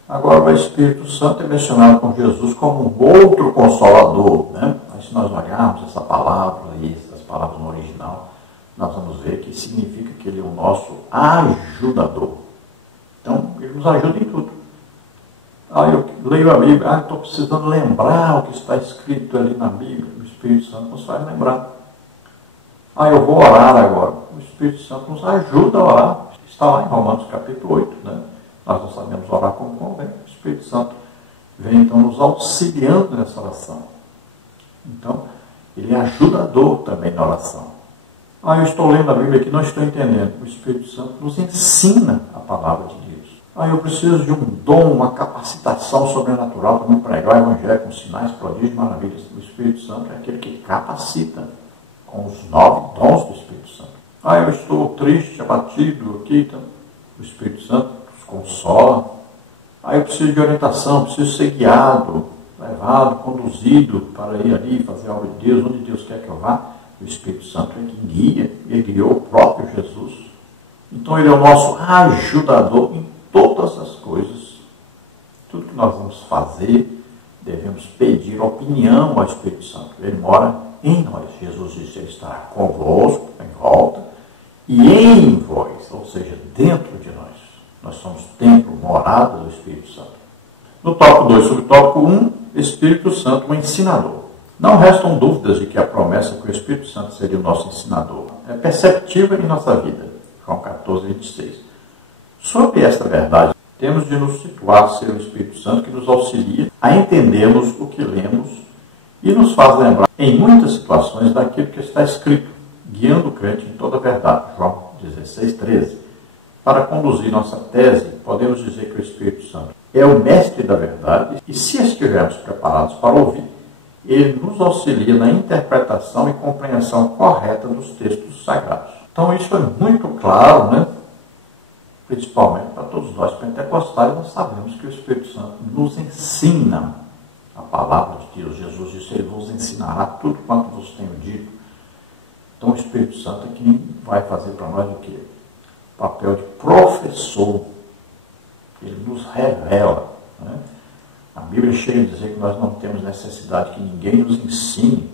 Agora o Espírito Santo é mencionado por Jesus como um outro consolador, né? Mas se nós olharmos essa palavra aí, essas palavras no original, nós vamos ver que significa que ele é o nosso ajudador. Então, ele nos ajuda em tudo. Eu leio a Bíblia, estou precisando lembrar o que está escrito ali na Bíblia. O Espírito Santo nos faz lembrar. Eu vou orar agora. O Espírito Santo nos ajuda a orar. Está lá em Romanos capítulo 8, né? Nós não sabemos orar como convém. O Espírito Santo vem então nos auxiliando nessa oração. Então, ele é ajudador também na oração. Eu estou lendo a Bíblia aqui, não estou entendendo. O Espírito Santo nos ensina a palavra de Deus. Eu preciso de um dom, uma capacitação sobrenatural para me pregar o Evangelho com sinais, prodígios e maravilhas. O Espírito Santo é aquele que capacita com os 9 dons do Espírito Santo. Eu estou triste, abatido aqui, então o Espírito Santo nos consola. Eu preciso de orientação, preciso ser guiado, levado, conduzido para ir ali fazer a obra de Deus, onde Deus quer que eu vá. O Espírito Santo é que guia, ele guiou o próprio Jesus. Então ele é o nosso ajudador em todas as coisas. Tudo que nós vamos fazer, devemos pedir opinião ao Espírito Santo. Ele mora em nós. Jesus disse, ele estará convosco, em volta, e em vós, ou seja, dentro de nós. Nós somos templo, morada do Espírito Santo. No tópico 2, subtópico 1, Espírito Santo, o ensinador. Não restam dúvidas de que a promessa que o Espírito Santo seria o nosso ensinador é perceptível em nossa vida. João 14, 26. Sobre esta verdade, temos de nos situar ser o Espírito Santo que nos auxilia a entendermos o que lemos e nos faz lembrar, em muitas situações, daquilo que está escrito, guiando o crente em toda a verdade. João 16, 13. Para conduzir nossa tese, podemos dizer que o Espírito Santo é o mestre da verdade e, se estivermos preparados para ouvir, ele nos auxilia na interpretação e compreensão correta dos textos sagrados. Então isso é muito claro, né? Principalmente para todos nós pentecostais, nós sabemos que o Espírito Santo nos ensina a palavra de Deus. Jesus disse, ele vos ensinará tudo quanto vos tenho dito. Então o Espírito Santo é quem vai fazer para nós o quê? O papel de professor. Ele nos revela, né? A Bíblia chega a dizer que nós não temos necessidade que ninguém nos ensine,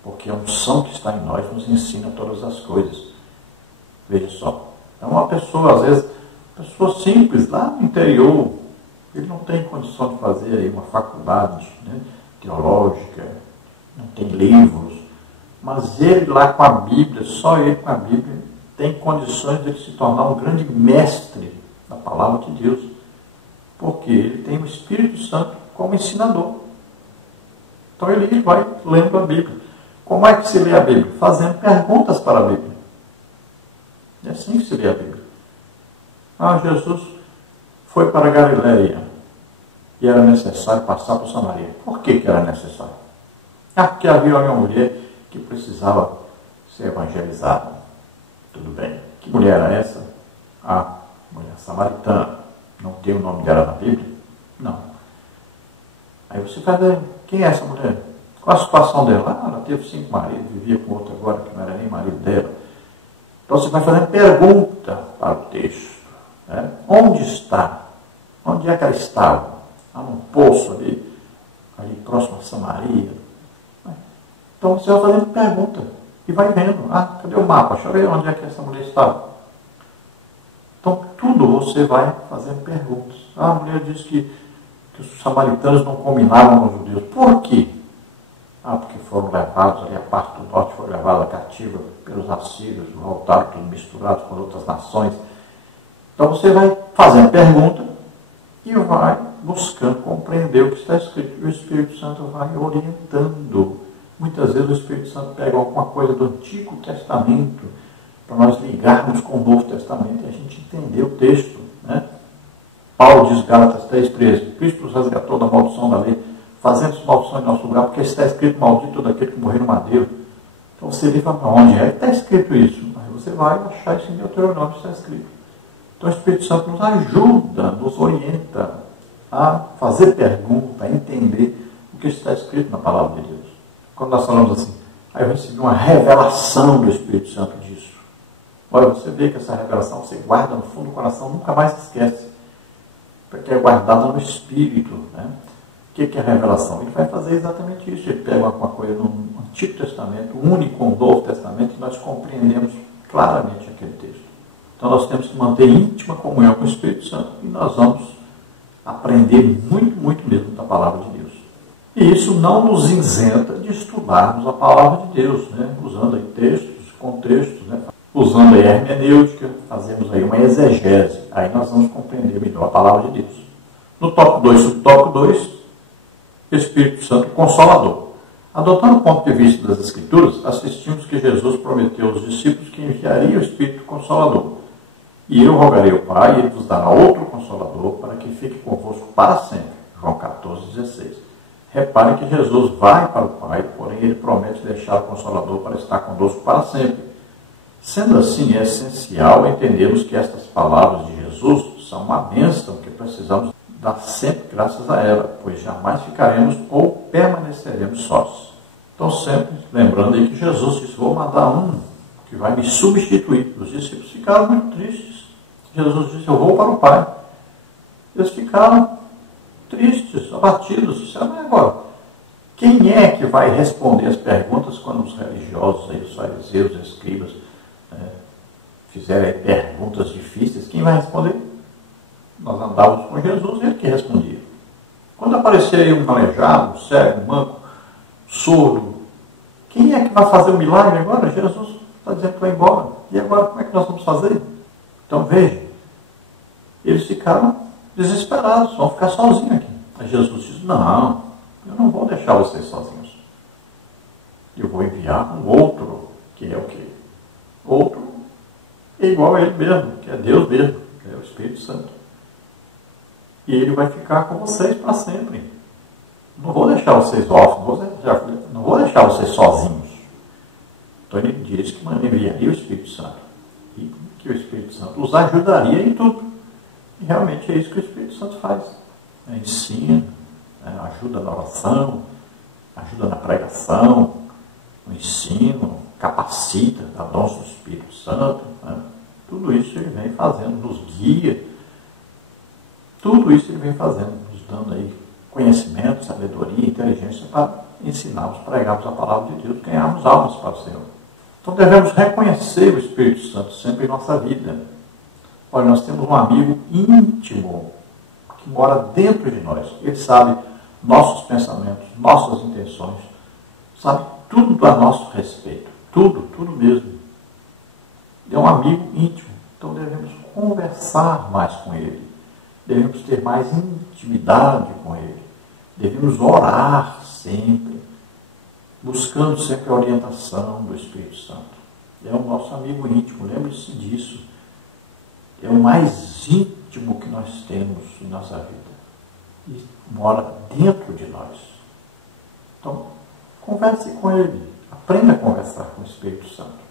porque a unção que está em nós nos ensina todas as coisas. Veja só, é uma pessoa, às vezes, pessoa simples, lá no interior, ele não tem condição de fazer aí uma faculdade, né, teológica, não tem livros, mas ele lá com a Bíblia, só ele com a Bíblia, tem condições de ele se tornar um grande mestre da palavra de Deus. Porque ele tem o Espírito Santo como ensinador. Então ele vai lendo a Bíblia. Como é que se lê a Bíblia? Fazendo perguntas para a Bíblia. É assim que se lê a Bíblia. Jesus foi para a Galileia e era necessário passar por Samaria. Por que era necessário? Porque havia uma mulher que precisava ser evangelizada. Tudo bem. Que mulher era essa? A mulher samaritana. Não tem o nome dela na Bíblia? Não. Aí você vai ver, quem é essa mulher? Qual a situação dela? Ela teve 5 maridos, vivia com outro agora, que não era nem marido dela. Então você vai fazendo pergunta para o texto. Né? Onde está? Onde é que ela estava? Num poço ali próximo a Samaria. Então você vai fazendo pergunta e vai vendo. Cadê o mapa? Deixa eu ver onde é que essa mulher estava. Então, tudo você vai fazendo perguntas. A mulher diz que os samaritanos não combinavam com os judeus. Por quê? Porque foram levados ali, a parte do norte foi levada cativa pelos assírios, voltaram tudo misturado com outras nações. Então, você vai fazendo pergunta e vai buscando compreender o que está escrito. E o Espírito Santo vai orientando. Muitas vezes o Espírito Santo pega alguma coisa do Antigo Testamento para nós ligarmos com o Novo Testamento e a gente entender o texto. Né? Paulo diz, Gálatas 3,13, Cristo nos resgatou da maldição da lei, fazendo maldição em nosso lugar, porque está escrito maldito daquele que morreu no madeiro. Então você liga para onde é que está escrito isso? Aí você vai achar isso em Deuteronômio, está escrito. Então o Espírito Santo nos ajuda, nos orienta a fazer pergunta, a entender o que está escrito na palavra de Deus. Quando nós falamos assim, aí eu recebi uma revelação do Espírito Santo disso. Olha, você vê que essa revelação você guarda no fundo do coração, nunca mais esquece. Porque é guardada no Espírito. Né? O que é a revelação? Ele vai fazer exatamente isso. Ele pega alguma coisa no Antigo Testamento, une com o Novo Testamento e nós compreendemos claramente aquele texto. Então nós temos que manter íntima comunhão com o Espírito Santo e nós vamos aprender muito, muito mesmo da palavra de Deus. E isso não nos isenta de estudarmos a palavra de Deus, né? Usando aí textos, contextos, né? Usando aí a hermenêutica, fazemos aí uma exegese. Aí nós vamos compreender melhor a palavra de Deus. No tópico 2, subtópico 2, Espírito Santo Consolador. Adotando o ponto de vista das Escrituras, assistimos que Jesus prometeu aos discípulos que enviaria o Espírito Consolador. E eu rogarei ao Pai, e Ele vos dará outro Consolador, para que fique convosco para sempre. João 14,16. Reparem que Jesus vai para o Pai, porém Ele promete deixar o Consolador para estar conosco para sempre. Sendo assim, é essencial entendermos que estas palavras de Jesus são uma bênção que precisamos dar sempre graças a ela, pois jamais ficaremos ou permaneceremos sós. Então, sempre lembrando aí que Jesus disse: vou mandar um que vai me substituir. Os discípulos ficaram muito tristes. Jesus disse: eu vou para o Pai. Eles ficaram tristes, abatidos. Disseram: agora, quem é que vai responder as perguntas quando os religiosos, aí, os fariseus, os escribas, fizerem perguntas difíceis? Quem vai responder? Nós andávamos com Jesus, ele que respondia. Quando aparecia um aleijado, um cego, um manco, surdo, quem é que vai fazer o milagre agora? Jesus está dizendo que vai embora. E agora, como é que nós vamos fazer? Então, veja, eles ficaram desesperados, vão ficar sozinhos aqui. Aí Jesus diz: não, eu não vou deixar vocês sozinhos. Eu vou enviar um outro, que é o quê? Outro é igual a ele mesmo, que é Deus mesmo, que é o Espírito Santo. E ele vai ficar com vocês para sempre. Não vou deixar vocês órfãos, não vou deixar vocês sozinhos. Então ele diz que enviaria o Espírito Santo. E que o Espírito Santo os ajudaria em tudo. E realmente é isso que o Espírito Santo faz. Ensina, ajuda na oração, ajuda na pregação, no ensino, capacita, dá dons do Espírito Santo. Tudo isso ele vem fazendo, nos guia. Tudo isso ele vem fazendo, nos dando aí conhecimento, sabedoria, inteligência para ensinarmos, pregarmos a palavra de Deus, ganharmos almas para o Senhor. Então devemos reconhecer o Espírito Santo sempre em nossa vida. Olha, nós temos um amigo íntimo que mora dentro de nós. Ele sabe nossos pensamentos, nossas intenções, sabe tudo a nosso respeito. Tudo mesmo. Ele é um amigo íntimo. Então devemos conversar mais com ele. Devemos ter mais intimidade com ele. Devemos orar sempre, buscando sempre a orientação do Espírito Santo. É o nosso amigo íntimo, lembre-se disso. É o mais íntimo que nós temos em nossa vida. E mora dentro de nós. Então, converse com ele. Aprenda a conversar com o Espírito Santo.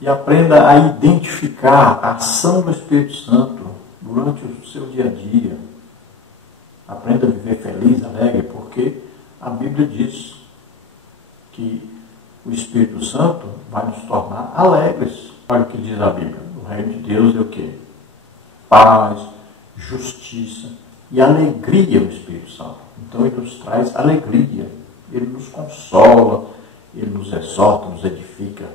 E aprenda a identificar a ação do Espírito Santo durante o seu dia a dia. Aprenda a viver feliz, alegre, porque a Bíblia diz que o Espírito Santo vai nos tornar alegres. Olha o que diz a Bíblia. O reino de Deus é o quê? Paz, justiça e alegria no Espírito Santo. Então ele nos traz alegria, ele nos consola, ele nos exorta, nos edifica,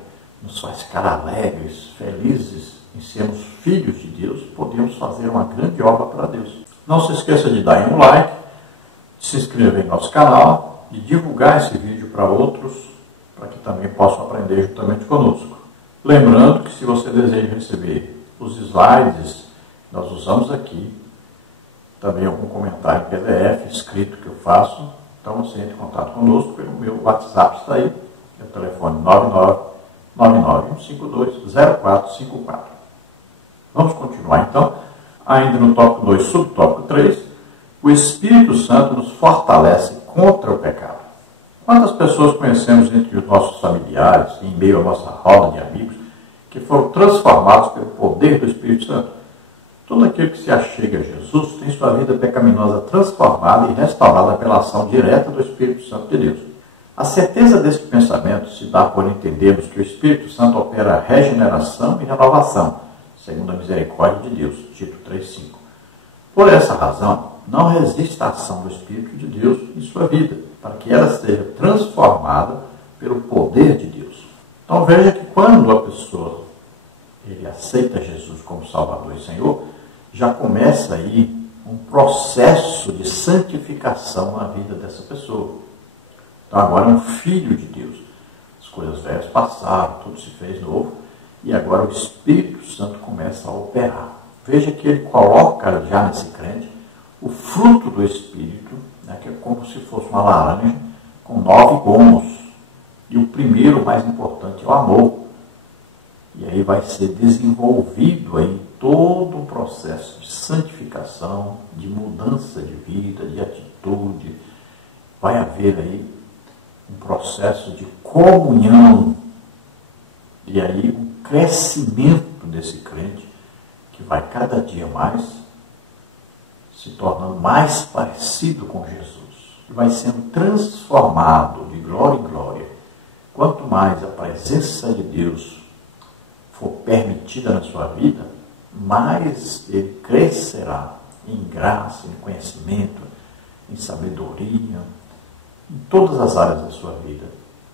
nos faz ficar alegres, felizes em sermos filhos de Deus. Podemos fazer uma grande obra para Deus. Não se esqueça de dar um like, de se inscrever em nosso canal, de divulgar esse vídeo para outros, para que também possam aprender juntamente conosco. Lembrando que se você deseja receber os slides que nós usamos aqui, também algum comentário em PDF escrito que eu faço, então você entra em contato conosco pelo meu WhatsApp, está aí, é o telefone 991520454. Vamos continuar então, ainda no tópico 2, subtópico 3, o Espírito Santo nos fortalece contra o pecado. Quantas pessoas conhecemos entre os nossos familiares, em meio à nossa roda de amigos, que foram transformados pelo poder do Espírito Santo? Todo aquele que se achega a Jesus tem sua vida pecaminosa transformada e restaurada pela ação direta do Espírito Santo de Deus. A certeza deste pensamento se dá por entendermos que o Espírito Santo opera regeneração e renovação, segundo a misericórdia de Deus, Tito 3,5. Por essa razão, não resista à ação do Espírito de Deus em sua vida, para que ela seja transformada pelo poder de Deus. Então veja que quando a pessoa ele aceita Jesus como Salvador e Senhor, já começa aí um processo de santificação na vida dessa pessoa. Então agora é um filho de Deus. As coisas velhas passaram, tudo se fez novo, e agora o Espírito Santo começa a operar. Veja que ele coloca já nesse crente o fruto do Espírito, né, que é como se fosse uma laranja com 9 gomos. E o primeiro, mais importante, é o amor. E aí vai ser desenvolvido aí todo um processo de santificação, de mudança de vida, de atitude. Vai haver aí um processo de comunhão. E aí um crescimento desse crente que vai cada dia mais se tornando mais parecido com Jesus. Vai sendo transformado de glória em glória. Quanto mais a presença de Deus for permitida na sua vida, mais ele crescerá em graça, em conhecimento, em sabedoria, em todas as áreas da sua vida.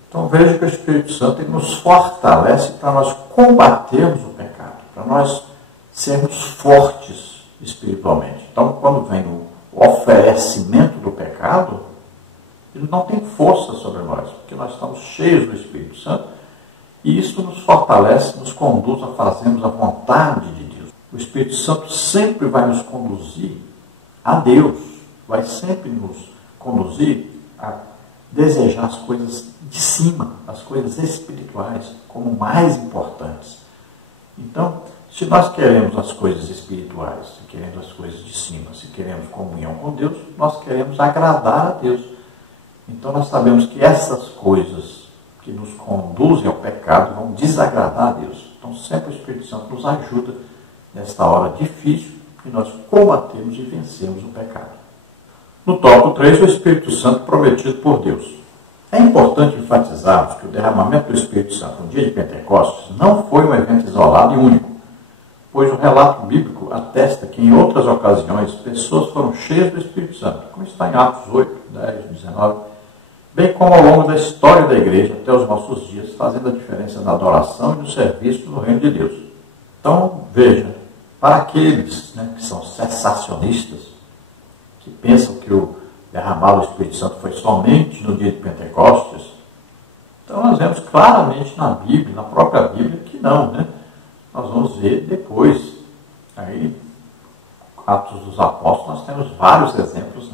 Então veja que o Espírito Santo ele nos fortalece para nós combatermos o pecado, para nós sermos fortes espiritualmente. Então quando vem o oferecimento do pecado, ele não tem força sobre nós, porque nós estamos cheios do Espírito Santo e isso nos fortalece, nos conduz a fazermos a vontade de Deus. O Espírito Santo sempre vai nos conduzir a Deus, vai sempre nos conduzir a desejar as coisas de cima, as coisas espirituais, como mais importantes. Então, se nós queremos as coisas espirituais, se queremos as coisas de cima, se queremos comunhão com Deus, nós queremos agradar a Deus. Então nós sabemos que essas coisas que nos conduzem ao pecado vão desagradar a Deus. Então sempre o Espírito Santo nos ajuda nesta hora difícil que nós combatemos e vencemos o pecado. No tópico 3, o Espírito Santo prometido por Deus. É importante enfatizarmos que o derramamento do Espírito Santo no dia de Pentecostes não foi um evento isolado e único, pois o relato bíblico atesta que em outras ocasiões pessoas foram cheias do Espírito Santo, como está em Atos 8, 10, 19, bem como ao longo da história da igreja até os nossos dias, fazendo a diferença na adoração e no serviço no reino de Deus. Então, veja, para aqueles que são cessacionistas, que pensam que o derramar do Espírito Santo foi somente no dia de Pentecostes, então nós vemos claramente na Bíblia, na própria Bíblia, que não, Nós vamos ver depois. Aí, Atos dos Apóstolos, nós temos vários exemplos,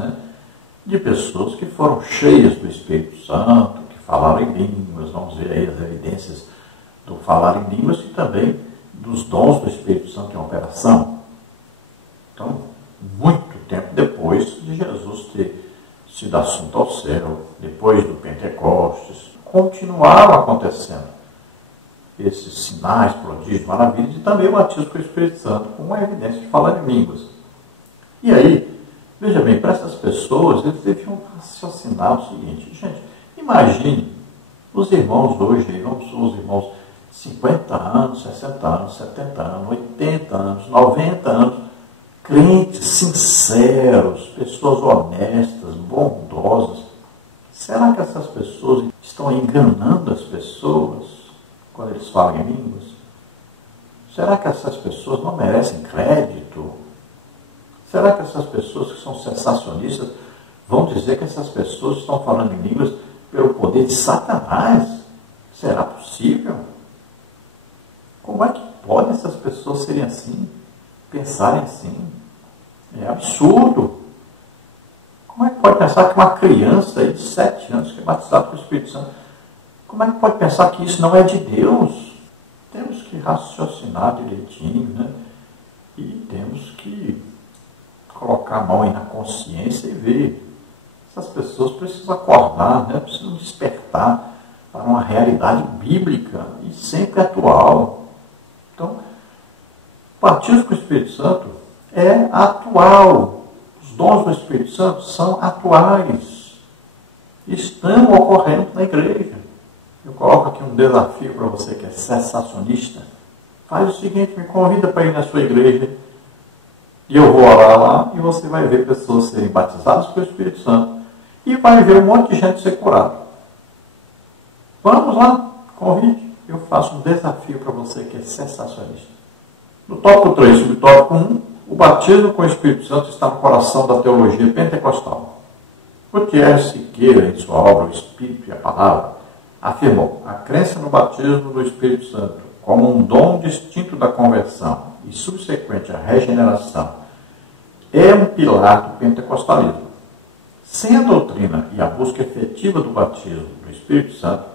de pessoas que foram cheias do Espírito Santo, que falaram em línguas. Vamos ver aí as evidências do falar em línguas e também dos dons do Espírito Santo em operação. Então, muito tempo depois de Jesus ter sido assunto ao céu, depois do Pentecostes, continuaram acontecendo esses sinais, prodígios, maravilhas e também o batismo com o Espírito Santo, com uma evidência de falar em línguas. E aí, veja bem, para essas pessoas, eles deviam raciocinar o seguinte: gente, imagine os irmãos hoje, vamos supor, os irmãos de 50 anos, 60 anos, 70 anos, 80 anos, 90 anos, crentes sinceros, pessoas honestas, bondosas. Será que essas pessoas estão enganando as pessoas quando eles falam em línguas? Será que essas pessoas não merecem crédito? Será que essas pessoas que são sensacionistas vão dizer que essas pessoas estão falando em línguas pelo poder de Satanás? Será possível? Como é que podem essas pessoas serem assim? Pensarem assim? É absurdo. Como é que pode pensar que uma criança aí de 7 anos que é batizada com o Espírito Santo, como é que pode pensar que isso não é de Deus? Temos que raciocinar direitinho, E temos que colocar a mão aí na consciência e ver. Essas pessoas precisam acordar, precisam despertar para uma realidade bíblica e sempre atual. Então, o batismo com o Espírito Santo é atual. Os dons do Espírito Santo são atuais. Estão ocorrendo na igreja. Eu coloco aqui um desafio para você que é cessacionista. Faz o seguinte, me convida para ir na sua igreja e eu vou orar lá e você vai ver pessoas serem batizadas pelo Espírito Santo e vai ver um monte de gente ser curada. Vamos lá, convide. Eu faço um desafio para você que é sensacionista. No tópico 3, subtópico 1, o batismo com o Espírito Santo está no coração da teologia pentecostal. Gutierrez Siqueira, em sua obra O Espírito e a Palavra, afirmou: a crença no batismo do Espírito Santo como um dom distinto da conversão e subsequente à regeneração é um pilar do pentecostalismo. Sem a doutrina e a busca efetiva do batismo do Espírito Santo,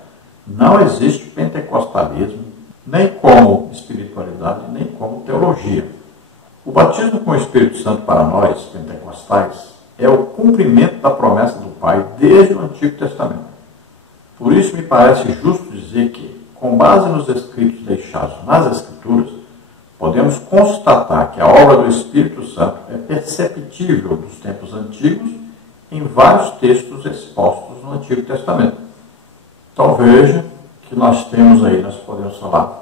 Não existe pentecostalismo, nem como espiritualidade, nem como teologia. O batismo com o Espírito Santo para nós, pentecostais, é o cumprimento da promessa do Pai desde o Antigo Testamento. Por isso me parece justo dizer que, com base nos escritos deixados nas Escrituras, podemos constatar que a obra do Espírito Santo é perceptível dos tempos antigos em vários textos expostos no Antigo Testamento. Então veja que nós temos aí, nós podemos falar,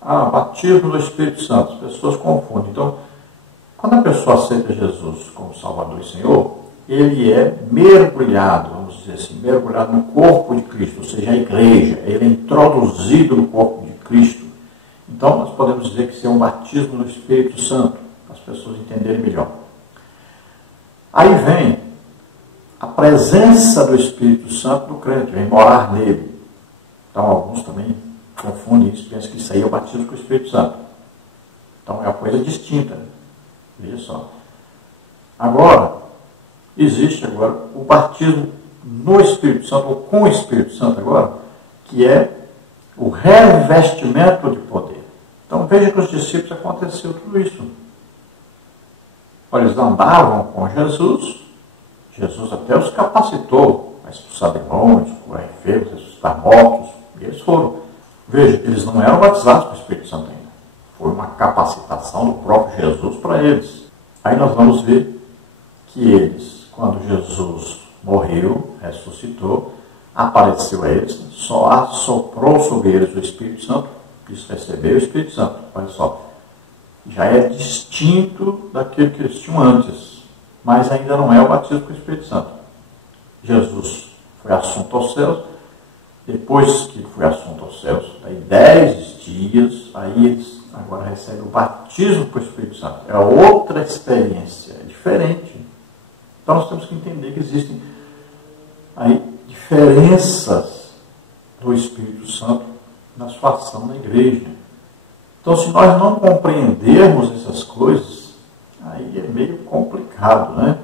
batismo do Espírito Santo, as pessoas confundem. Então, quando a pessoa aceita Jesus como Salvador e Senhor, ele é mergulhado, vamos dizer assim, mergulhado no corpo de Cristo, ou seja, a igreja, ele é introduzido no corpo de Cristo. Então, nós podemos dizer que isso é um batismo no Espírito Santo, para as pessoas entenderem melhor. Aí vem a presença do Espírito Santo no crente, vem morar nele. Então, alguns também confundem isso, pensam que isso aí é o batismo com o Espírito Santo. Então, é uma coisa distinta. Veja só. Agora, existe agora o batismo no Espírito Santo, ou com o Espírito Santo agora, que é o revestimento de poder. Então, veja que os discípulos aconteceu tudo isso. Eles andavam com Jesus, Jesus até os capacitou a expulsar demônios, curar enfermos, ressuscitar mortos, e eles foram. Veja, eles não eram batizados com o Espírito Santo ainda. Foi uma capacitação do próprio Jesus para eles. Aí nós vamos ver que eles, quando Jesus morreu, ressuscitou, apareceu a eles, só assoprou sobre eles o Espírito Santo, eles receberam o Espírito Santo. Olha só, já é distinto daquilo que eles tinham antes, mas ainda não é o batismo com o Espírito Santo. Jesus foi assunto aos céus, depois que foi assunto aos céus, daí 10 dias, aí eles agora recebem o batismo com o Espírito Santo. É outra experiência, é diferente. Então nós temos que entender que existem aí diferenças do Espírito Santo na sua ação na igreja. Então, se nós não compreendermos essas coisas, aí é meio complicado, né?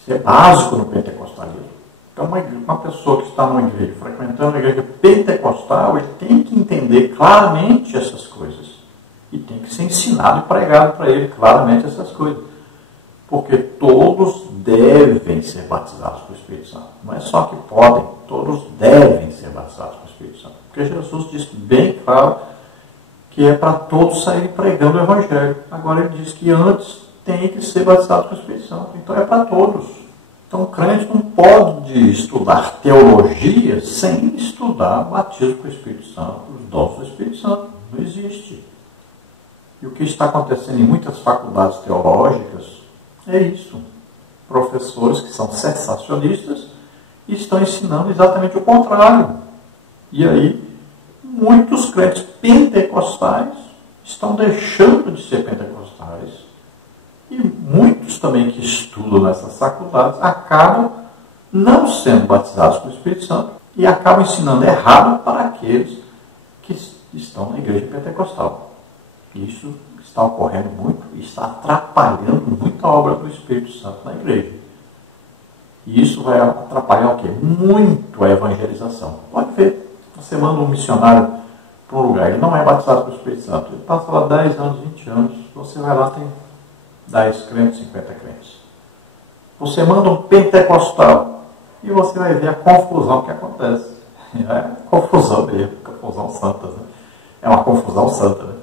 Isso é básico no pentecostalismo. Então, uma pessoa que está numa igreja, frequentando a igreja pentecostal, ele tem que entender claramente essas coisas. E tem que ser ensinado e pregado para ele claramente essas coisas. Porque todos devem ser batizados com o Espírito Santo. Não é só que podem, todos devem ser batizados com o Espírito Santo. Porque Jesus disse bem claro que é para todos saírem pregando o Evangelho. Agora ele diz que antes tem que ser batizado com o Espírito Santo. Então é para todos. Então o crente não pode estudar teologia sem estudar batismo com o Espírito Santo, os dons do Espírito Santo. Não existe. E o que está acontecendo em muitas faculdades teológicas é isso. Professores que são sensacionistas e estão ensinando exatamente o contrário. E aí, muitos crentes pentecostais estão deixando de ser pentecostais. E muitos também que estudam nessas faculdades acabam não sendo batizados com o Espírito Santo e acabam ensinando errado para aqueles que estão na igreja pentecostal. Isso está ocorrendo muito e está atrapalhando muito a obra do Espírito Santo na igreja. E isso vai atrapalhar o quê? Muito a evangelização. Pode ver. Você manda um missionário para um lugar, ele não é batizado com o Espírito Santo. Ele passa lá 10 anos, 20 anos, você vai lá, tem 10 crentes, 50 crentes. Você manda um pentecostal e você vai ver a confusão que acontece. É confusão mesmo, confusão santa. Né? É uma confusão santa. Né?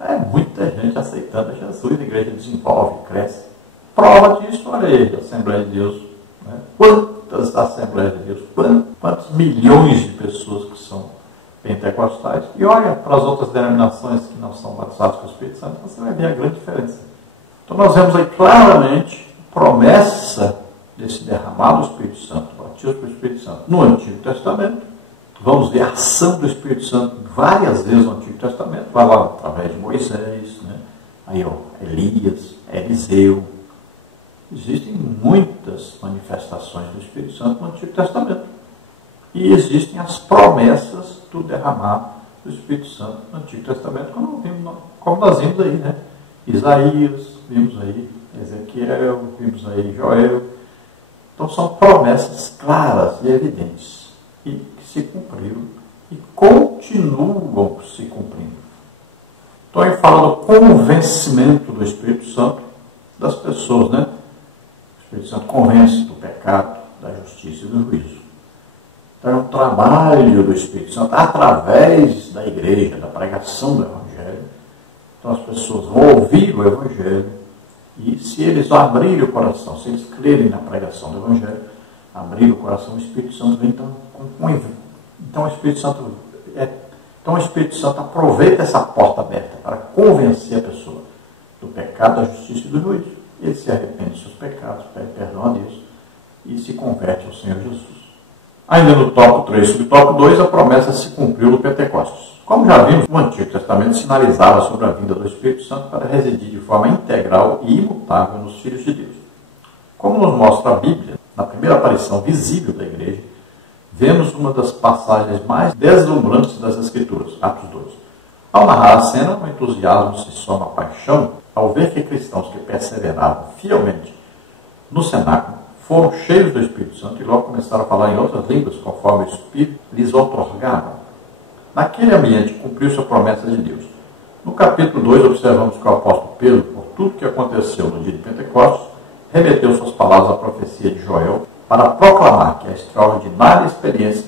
É muita gente aceitando Jesus, a igreja desenvolve, cresce. Prova disso, olha aí, a Assembleia de Deus. Né? Quantas Assembleias de Deus, quantos milhões de pessoas que são pentecostais, e olha para as outras denominações que não são batizadas com o Espírito Santo, você vai ver a grande diferença. Então nós vemos aí claramente a promessa desse derramado do Espírito Santo, batismo com o Espírito Santo, no Antigo Testamento. Vamos ver a ação do Espírito Santo várias vezes no Antigo Testamento, vai lá através de Moisés, né? Aí ó, Elias, Eliseu. Existem muitas manifestações do Espírito Santo no Antigo Testamento. E existem as promessas do derramar do Espírito Santo no Antigo Testamento, como nós vimos aí, né? Isaías, vimos aí, Ezequiel, vimos aí Joel. Então são promessas claras e evidentes. e que se cumpriram e continuam se cumprindo. Então ele fala do convencimento do Espírito Santo das pessoas, né? O Espírito Santo convence do pecado, da justiça e do juízo. Então é um trabalho do Espírito Santo através da igreja, da pregação do Evangelho. Então as pessoas vão ouvir o Evangelho e se eles abrirem o coração, se eles crerem na pregação do Evangelho, abrir o coração, o Espírito Santo vem então o Espírito Santo aproveita essa porta aberta para convencer a pessoa do pecado, da justiça e do juízo. Ele se arrepende dos seus pecados, pede perdão a Deus e se converte ao Senhor Jesus. Ainda no tópico 3 sobre o tópico 2, a promessa se cumpriu no Pentecostes. Como já vimos, o Antigo Testamento sinalizava sobre a vinda do Espírito Santo para residir de forma integral e imutável nos filhos de Deus. Como nos mostra a Bíblia, na primeira aparição visível da igreja, vemos uma das passagens mais deslumbrantes das Escrituras, Atos 2. Ao narrar a cena, o entusiasmo se soma à paixão ao ver que cristãos que perseveravam fielmente no cenáculo foram cheios do Espírito Santo e logo começaram a falar em outras línguas, conforme o Espírito lhes outorgava. Naquele ambiente cumpriu-se a promessa de Deus. No capítulo 2, observamos que o apóstolo Pedro, por tudo que aconteceu no dia de Pentecostes, remeteu suas palavras à profecia de Joel para proclamar que a extraordinária experiência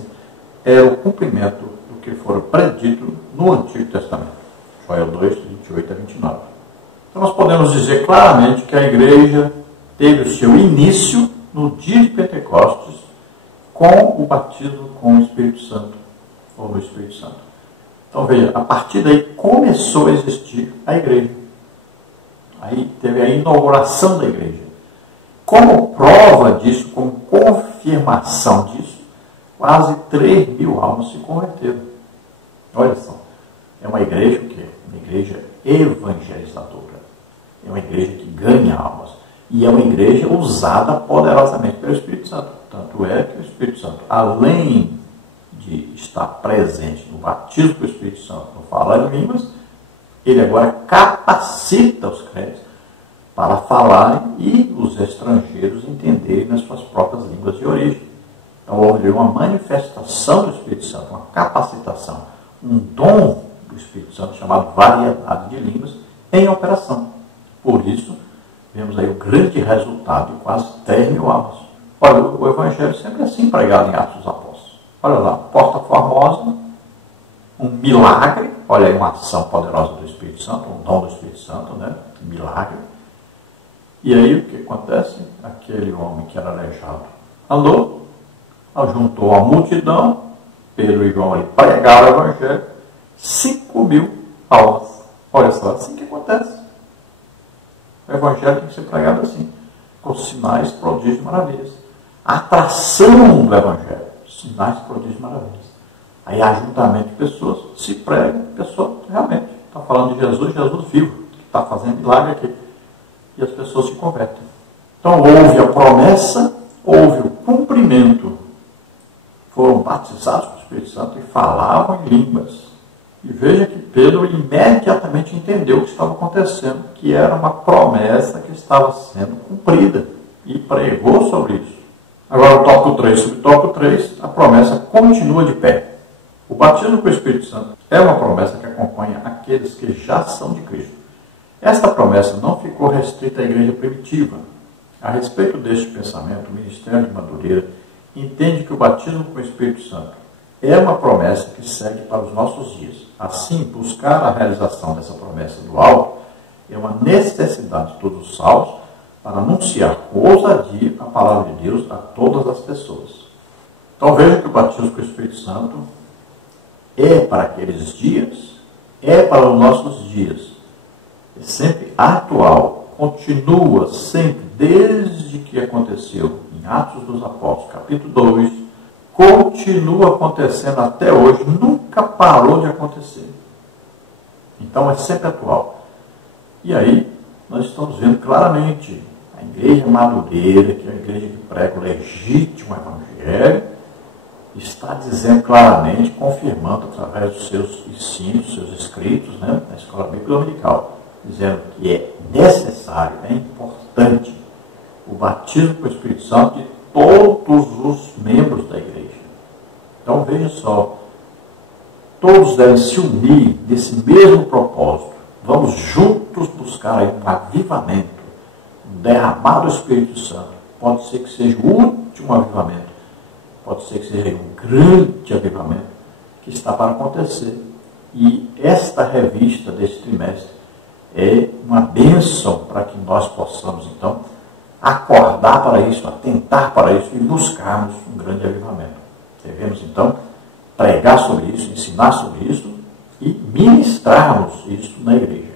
era o cumprimento do que fora predito no Antigo Testamento. Joel 2, 28 a 29. Então nós podemos dizer claramente que a igreja teve o seu início no dia de Pentecostes com o batismo com o Espírito Santo, ou no Espírito Santo. Então veja, a partir daí começou a existir a igreja. Aí teve a inauguração da igreja. Como prova disso, como confirmação disso, quase 3.000 almas se converteram. Olha só, é uma igreja o quê? Uma igreja evangelizadora. É uma igreja que ganha almas. E é uma igreja usada poderosamente pelo Espírito Santo. Tanto é que o Espírito Santo, além de estar presente no batismo com o Espírito Santo, no falar em línguas, ele agora capacita os crentes para falarem e os estrangeiros entenderem nas suas próprias línguas de origem. Então houve uma manifestação do Espírito Santo, uma capacitação, um dom do Espírito Santo chamado variedade de línguas em operação. Por isso, vemos aí o grande resultado de quase 3.000 almas. Olha, o Evangelho sempre é assim pregado em Atos dos Apóstolos. Olha lá, porta formosa, um milagre, olha aí uma ação poderosa do Espírito Santo, um dom do Espírito Santo, né? Um milagre. E aí o que acontece? Aquele homem que era aleijado andou, juntou a multidão, Pedro e João ali pregaram o Evangelho, 5.000 almas. Olha só, assim que acontece. O Evangelho tem que ser pregado assim, com sinais, prodígios e maravilhas. A atração do Evangelho, sinais, prodígios e maravilhas. Aí ajuntamento de pessoas, se prega, a pessoa realmente está falando de Jesus, Jesus vivo, que está fazendo milagre aqui. E as pessoas se convertem. Então houve a promessa, houve o cumprimento. Foram batizados com o Espírito Santo e falavam em línguas. E veja que Pedro imediatamente entendeu o que estava acontecendo, que era uma promessa que estava sendo cumprida. E pregou sobre isso. Agora o tópico 3. Sobre o tópico 3, a promessa continua de pé. O batismo com o Espírito Santo é uma promessa que acompanha aqueles que já são de Cristo. Esta promessa não ficou restrita à igreja primitiva. A respeito deste pensamento, o Ministério de Madureira entende que o batismo com o Espírito Santo é uma promessa que segue para os nossos dias. Assim, buscar a realização dessa promessa do alto é uma necessidade de todos os salvos para anunciar com ousadia a palavra de Deus a todas as pessoas. Então veja que o batismo com o Espírito Santo é para aqueles dias, é para os nossos dias. É sempre atual, continua sempre, desde que aconteceu em Atos dos Apóstolos, capítulo 2, continua acontecendo até hoje, nunca parou de acontecer. Então é sempre atual. E aí nós estamos vendo claramente a igreja madureira, que é a igreja que prega o legítimo evangelho, está dizendo claramente, confirmando através dos seus ensinos, seus escritos, né, na escola bíblica dominical, dizendo que é necessário, é importante o batismo com o Espírito Santo de todos os membros da igreja. Então veja só, todos devem se unir nesse mesmo propósito. Vamos juntos buscar aí um avivamento, um derramar do Espírito Santo. Pode ser que seja o último avivamento, pode ser que seja um grande avivamento que está para acontecer. E esta revista desse trimestre é uma bênção para que nós possamos, então, acordar para isso, atentar para isso e buscarmos um grande avivamento. Devemos, então, pregar sobre isso, ensinar sobre isso e ministrarmos isso na igreja.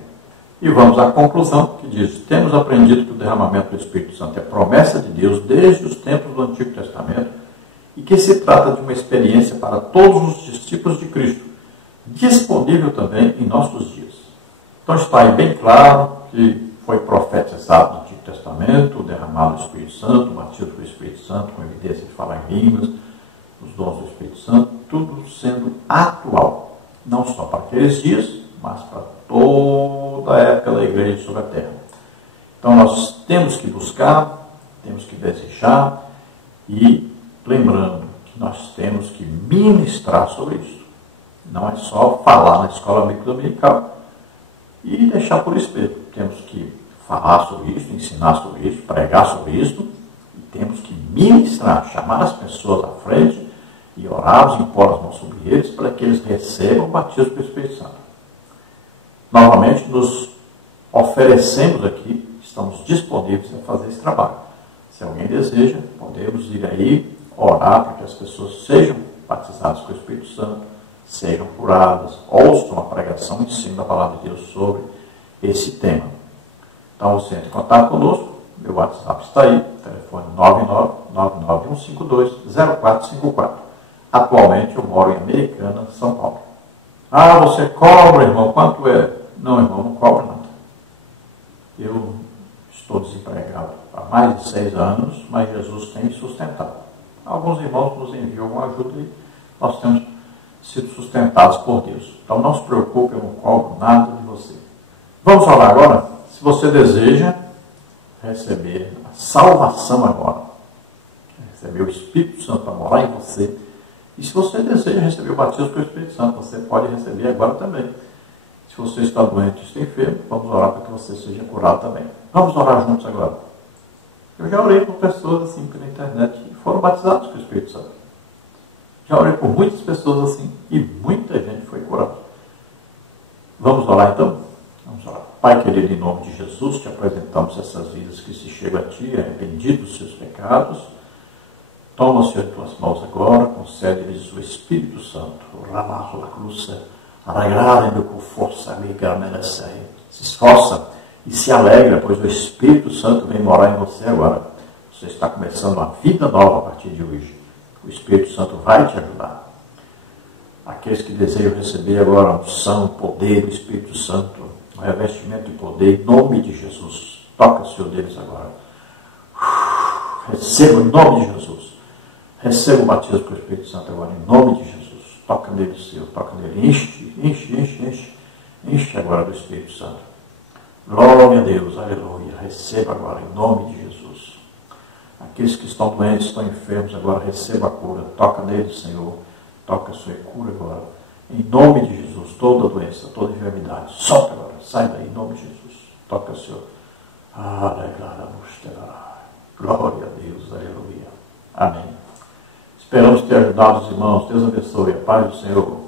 E vamos à conclusão que diz: temos aprendido que o derramamento do Espírito Santo é promessa de Deus desde os tempos do Antigo Testamento e que se trata de uma experiência para todos os discípulos de Cristo, disponível também em nossos dias. Então está aí bem claro que foi profetizado no Antigo Testamento, o derramado do Espírito Santo, o batismo do Espírito Santo, com evidência de falar em línguas, os dons do Espírito Santo, tudo sendo atual, não só para aqueles dias, mas para toda a época da igreja sobre a terra. Então nós temos que buscar, temos que desejar e lembrando que nós temos que ministrar sobre isso. Não é só falar na escola bíblica dominical e deixar por espelho. Temos que falar sobre isso, ensinar sobre isso, pregar sobre isso e temos que ministrar, chamar as pessoas à frente e orarmos, impor as mãos sobre eles para que eles recebam o batismo do Espírito Santo. Novamente, nos oferecemos aqui, estamos disponíveis a fazer esse trabalho. Se alguém deseja, podemos ir aí orar para que as pessoas sejam batizadas com o Espírito Santo, sejam curadas, ouçam a pregação, ensino da palavra de Deus sobre esse tema. Então você entra em contato conosco, meu WhatsApp está aí, telefone 99991520454. Atualmente eu moro em Americana, São Paulo. Ah, você cobra, irmão, quanto é? Não, irmão, não cobra nada. Eu estou desempregado há mais de 6 anos, mas Jesus tem me sustentado. Alguns irmãos nos enviam alguma ajuda e nós temos sido sustentados por Deus. Então não se preocupe, eu não cobro nada de você. Vamos orar agora? Se você deseja receber a salvação agora, receber o Espírito Santo para morar em você, e se você deseja receber o batismo pelo Espírito Santo, você pode receber agora também. Se você está doente ou está enfermo, vamos orar para que você seja curado também. Vamos orar juntos agora. Eu já orei por pessoas assim pela internet que foram batizados com o Espírito Santo. Já orei por muitas pessoas assim e muita gente foi curada. Vamos orar então? Vamos orar. Pai querido, em nome de Jesus, te apresentamos essas vidas que se chegam a ti, arrependidos dos seus pecados. Toma, Senhor, em tuas mãos agora, concede-lhes o Espírito Santo. Ramazo la cruz, alegrarem-me com força, amiga, se esforça e se alegra, pois o Espírito Santo vem morar em você agora. Você está começando uma vida nova a partir de hoje. O Espírito Santo vai te ajudar. Aqueles que desejam receber agora a unção, o poder do Espírito Santo, o revestimento de poder, em nome de Jesus. Toca o Senhor deles agora. Receba em nome de Jesus. Receba o batismo com o Espírito Santo agora, em nome de Jesus. Toca nele, Senhor, toca nele. Enche agora do Espírito Santo. Glória a Deus, aleluia. Receba agora, em nome de Jesus. Aqueles que estão doentes, estão enfermos, agora receba a cura. Toca nele, Senhor. Toca a sua cura agora. Em nome de Jesus, toda doença, toda enfermidade, solta agora. Sai daí, em nome de Jesus. Toca, Senhor. Glória a Deus, aleluia. Amém. Esperamos ter ajudado os irmãos. Deus abençoe. A paz do Senhor.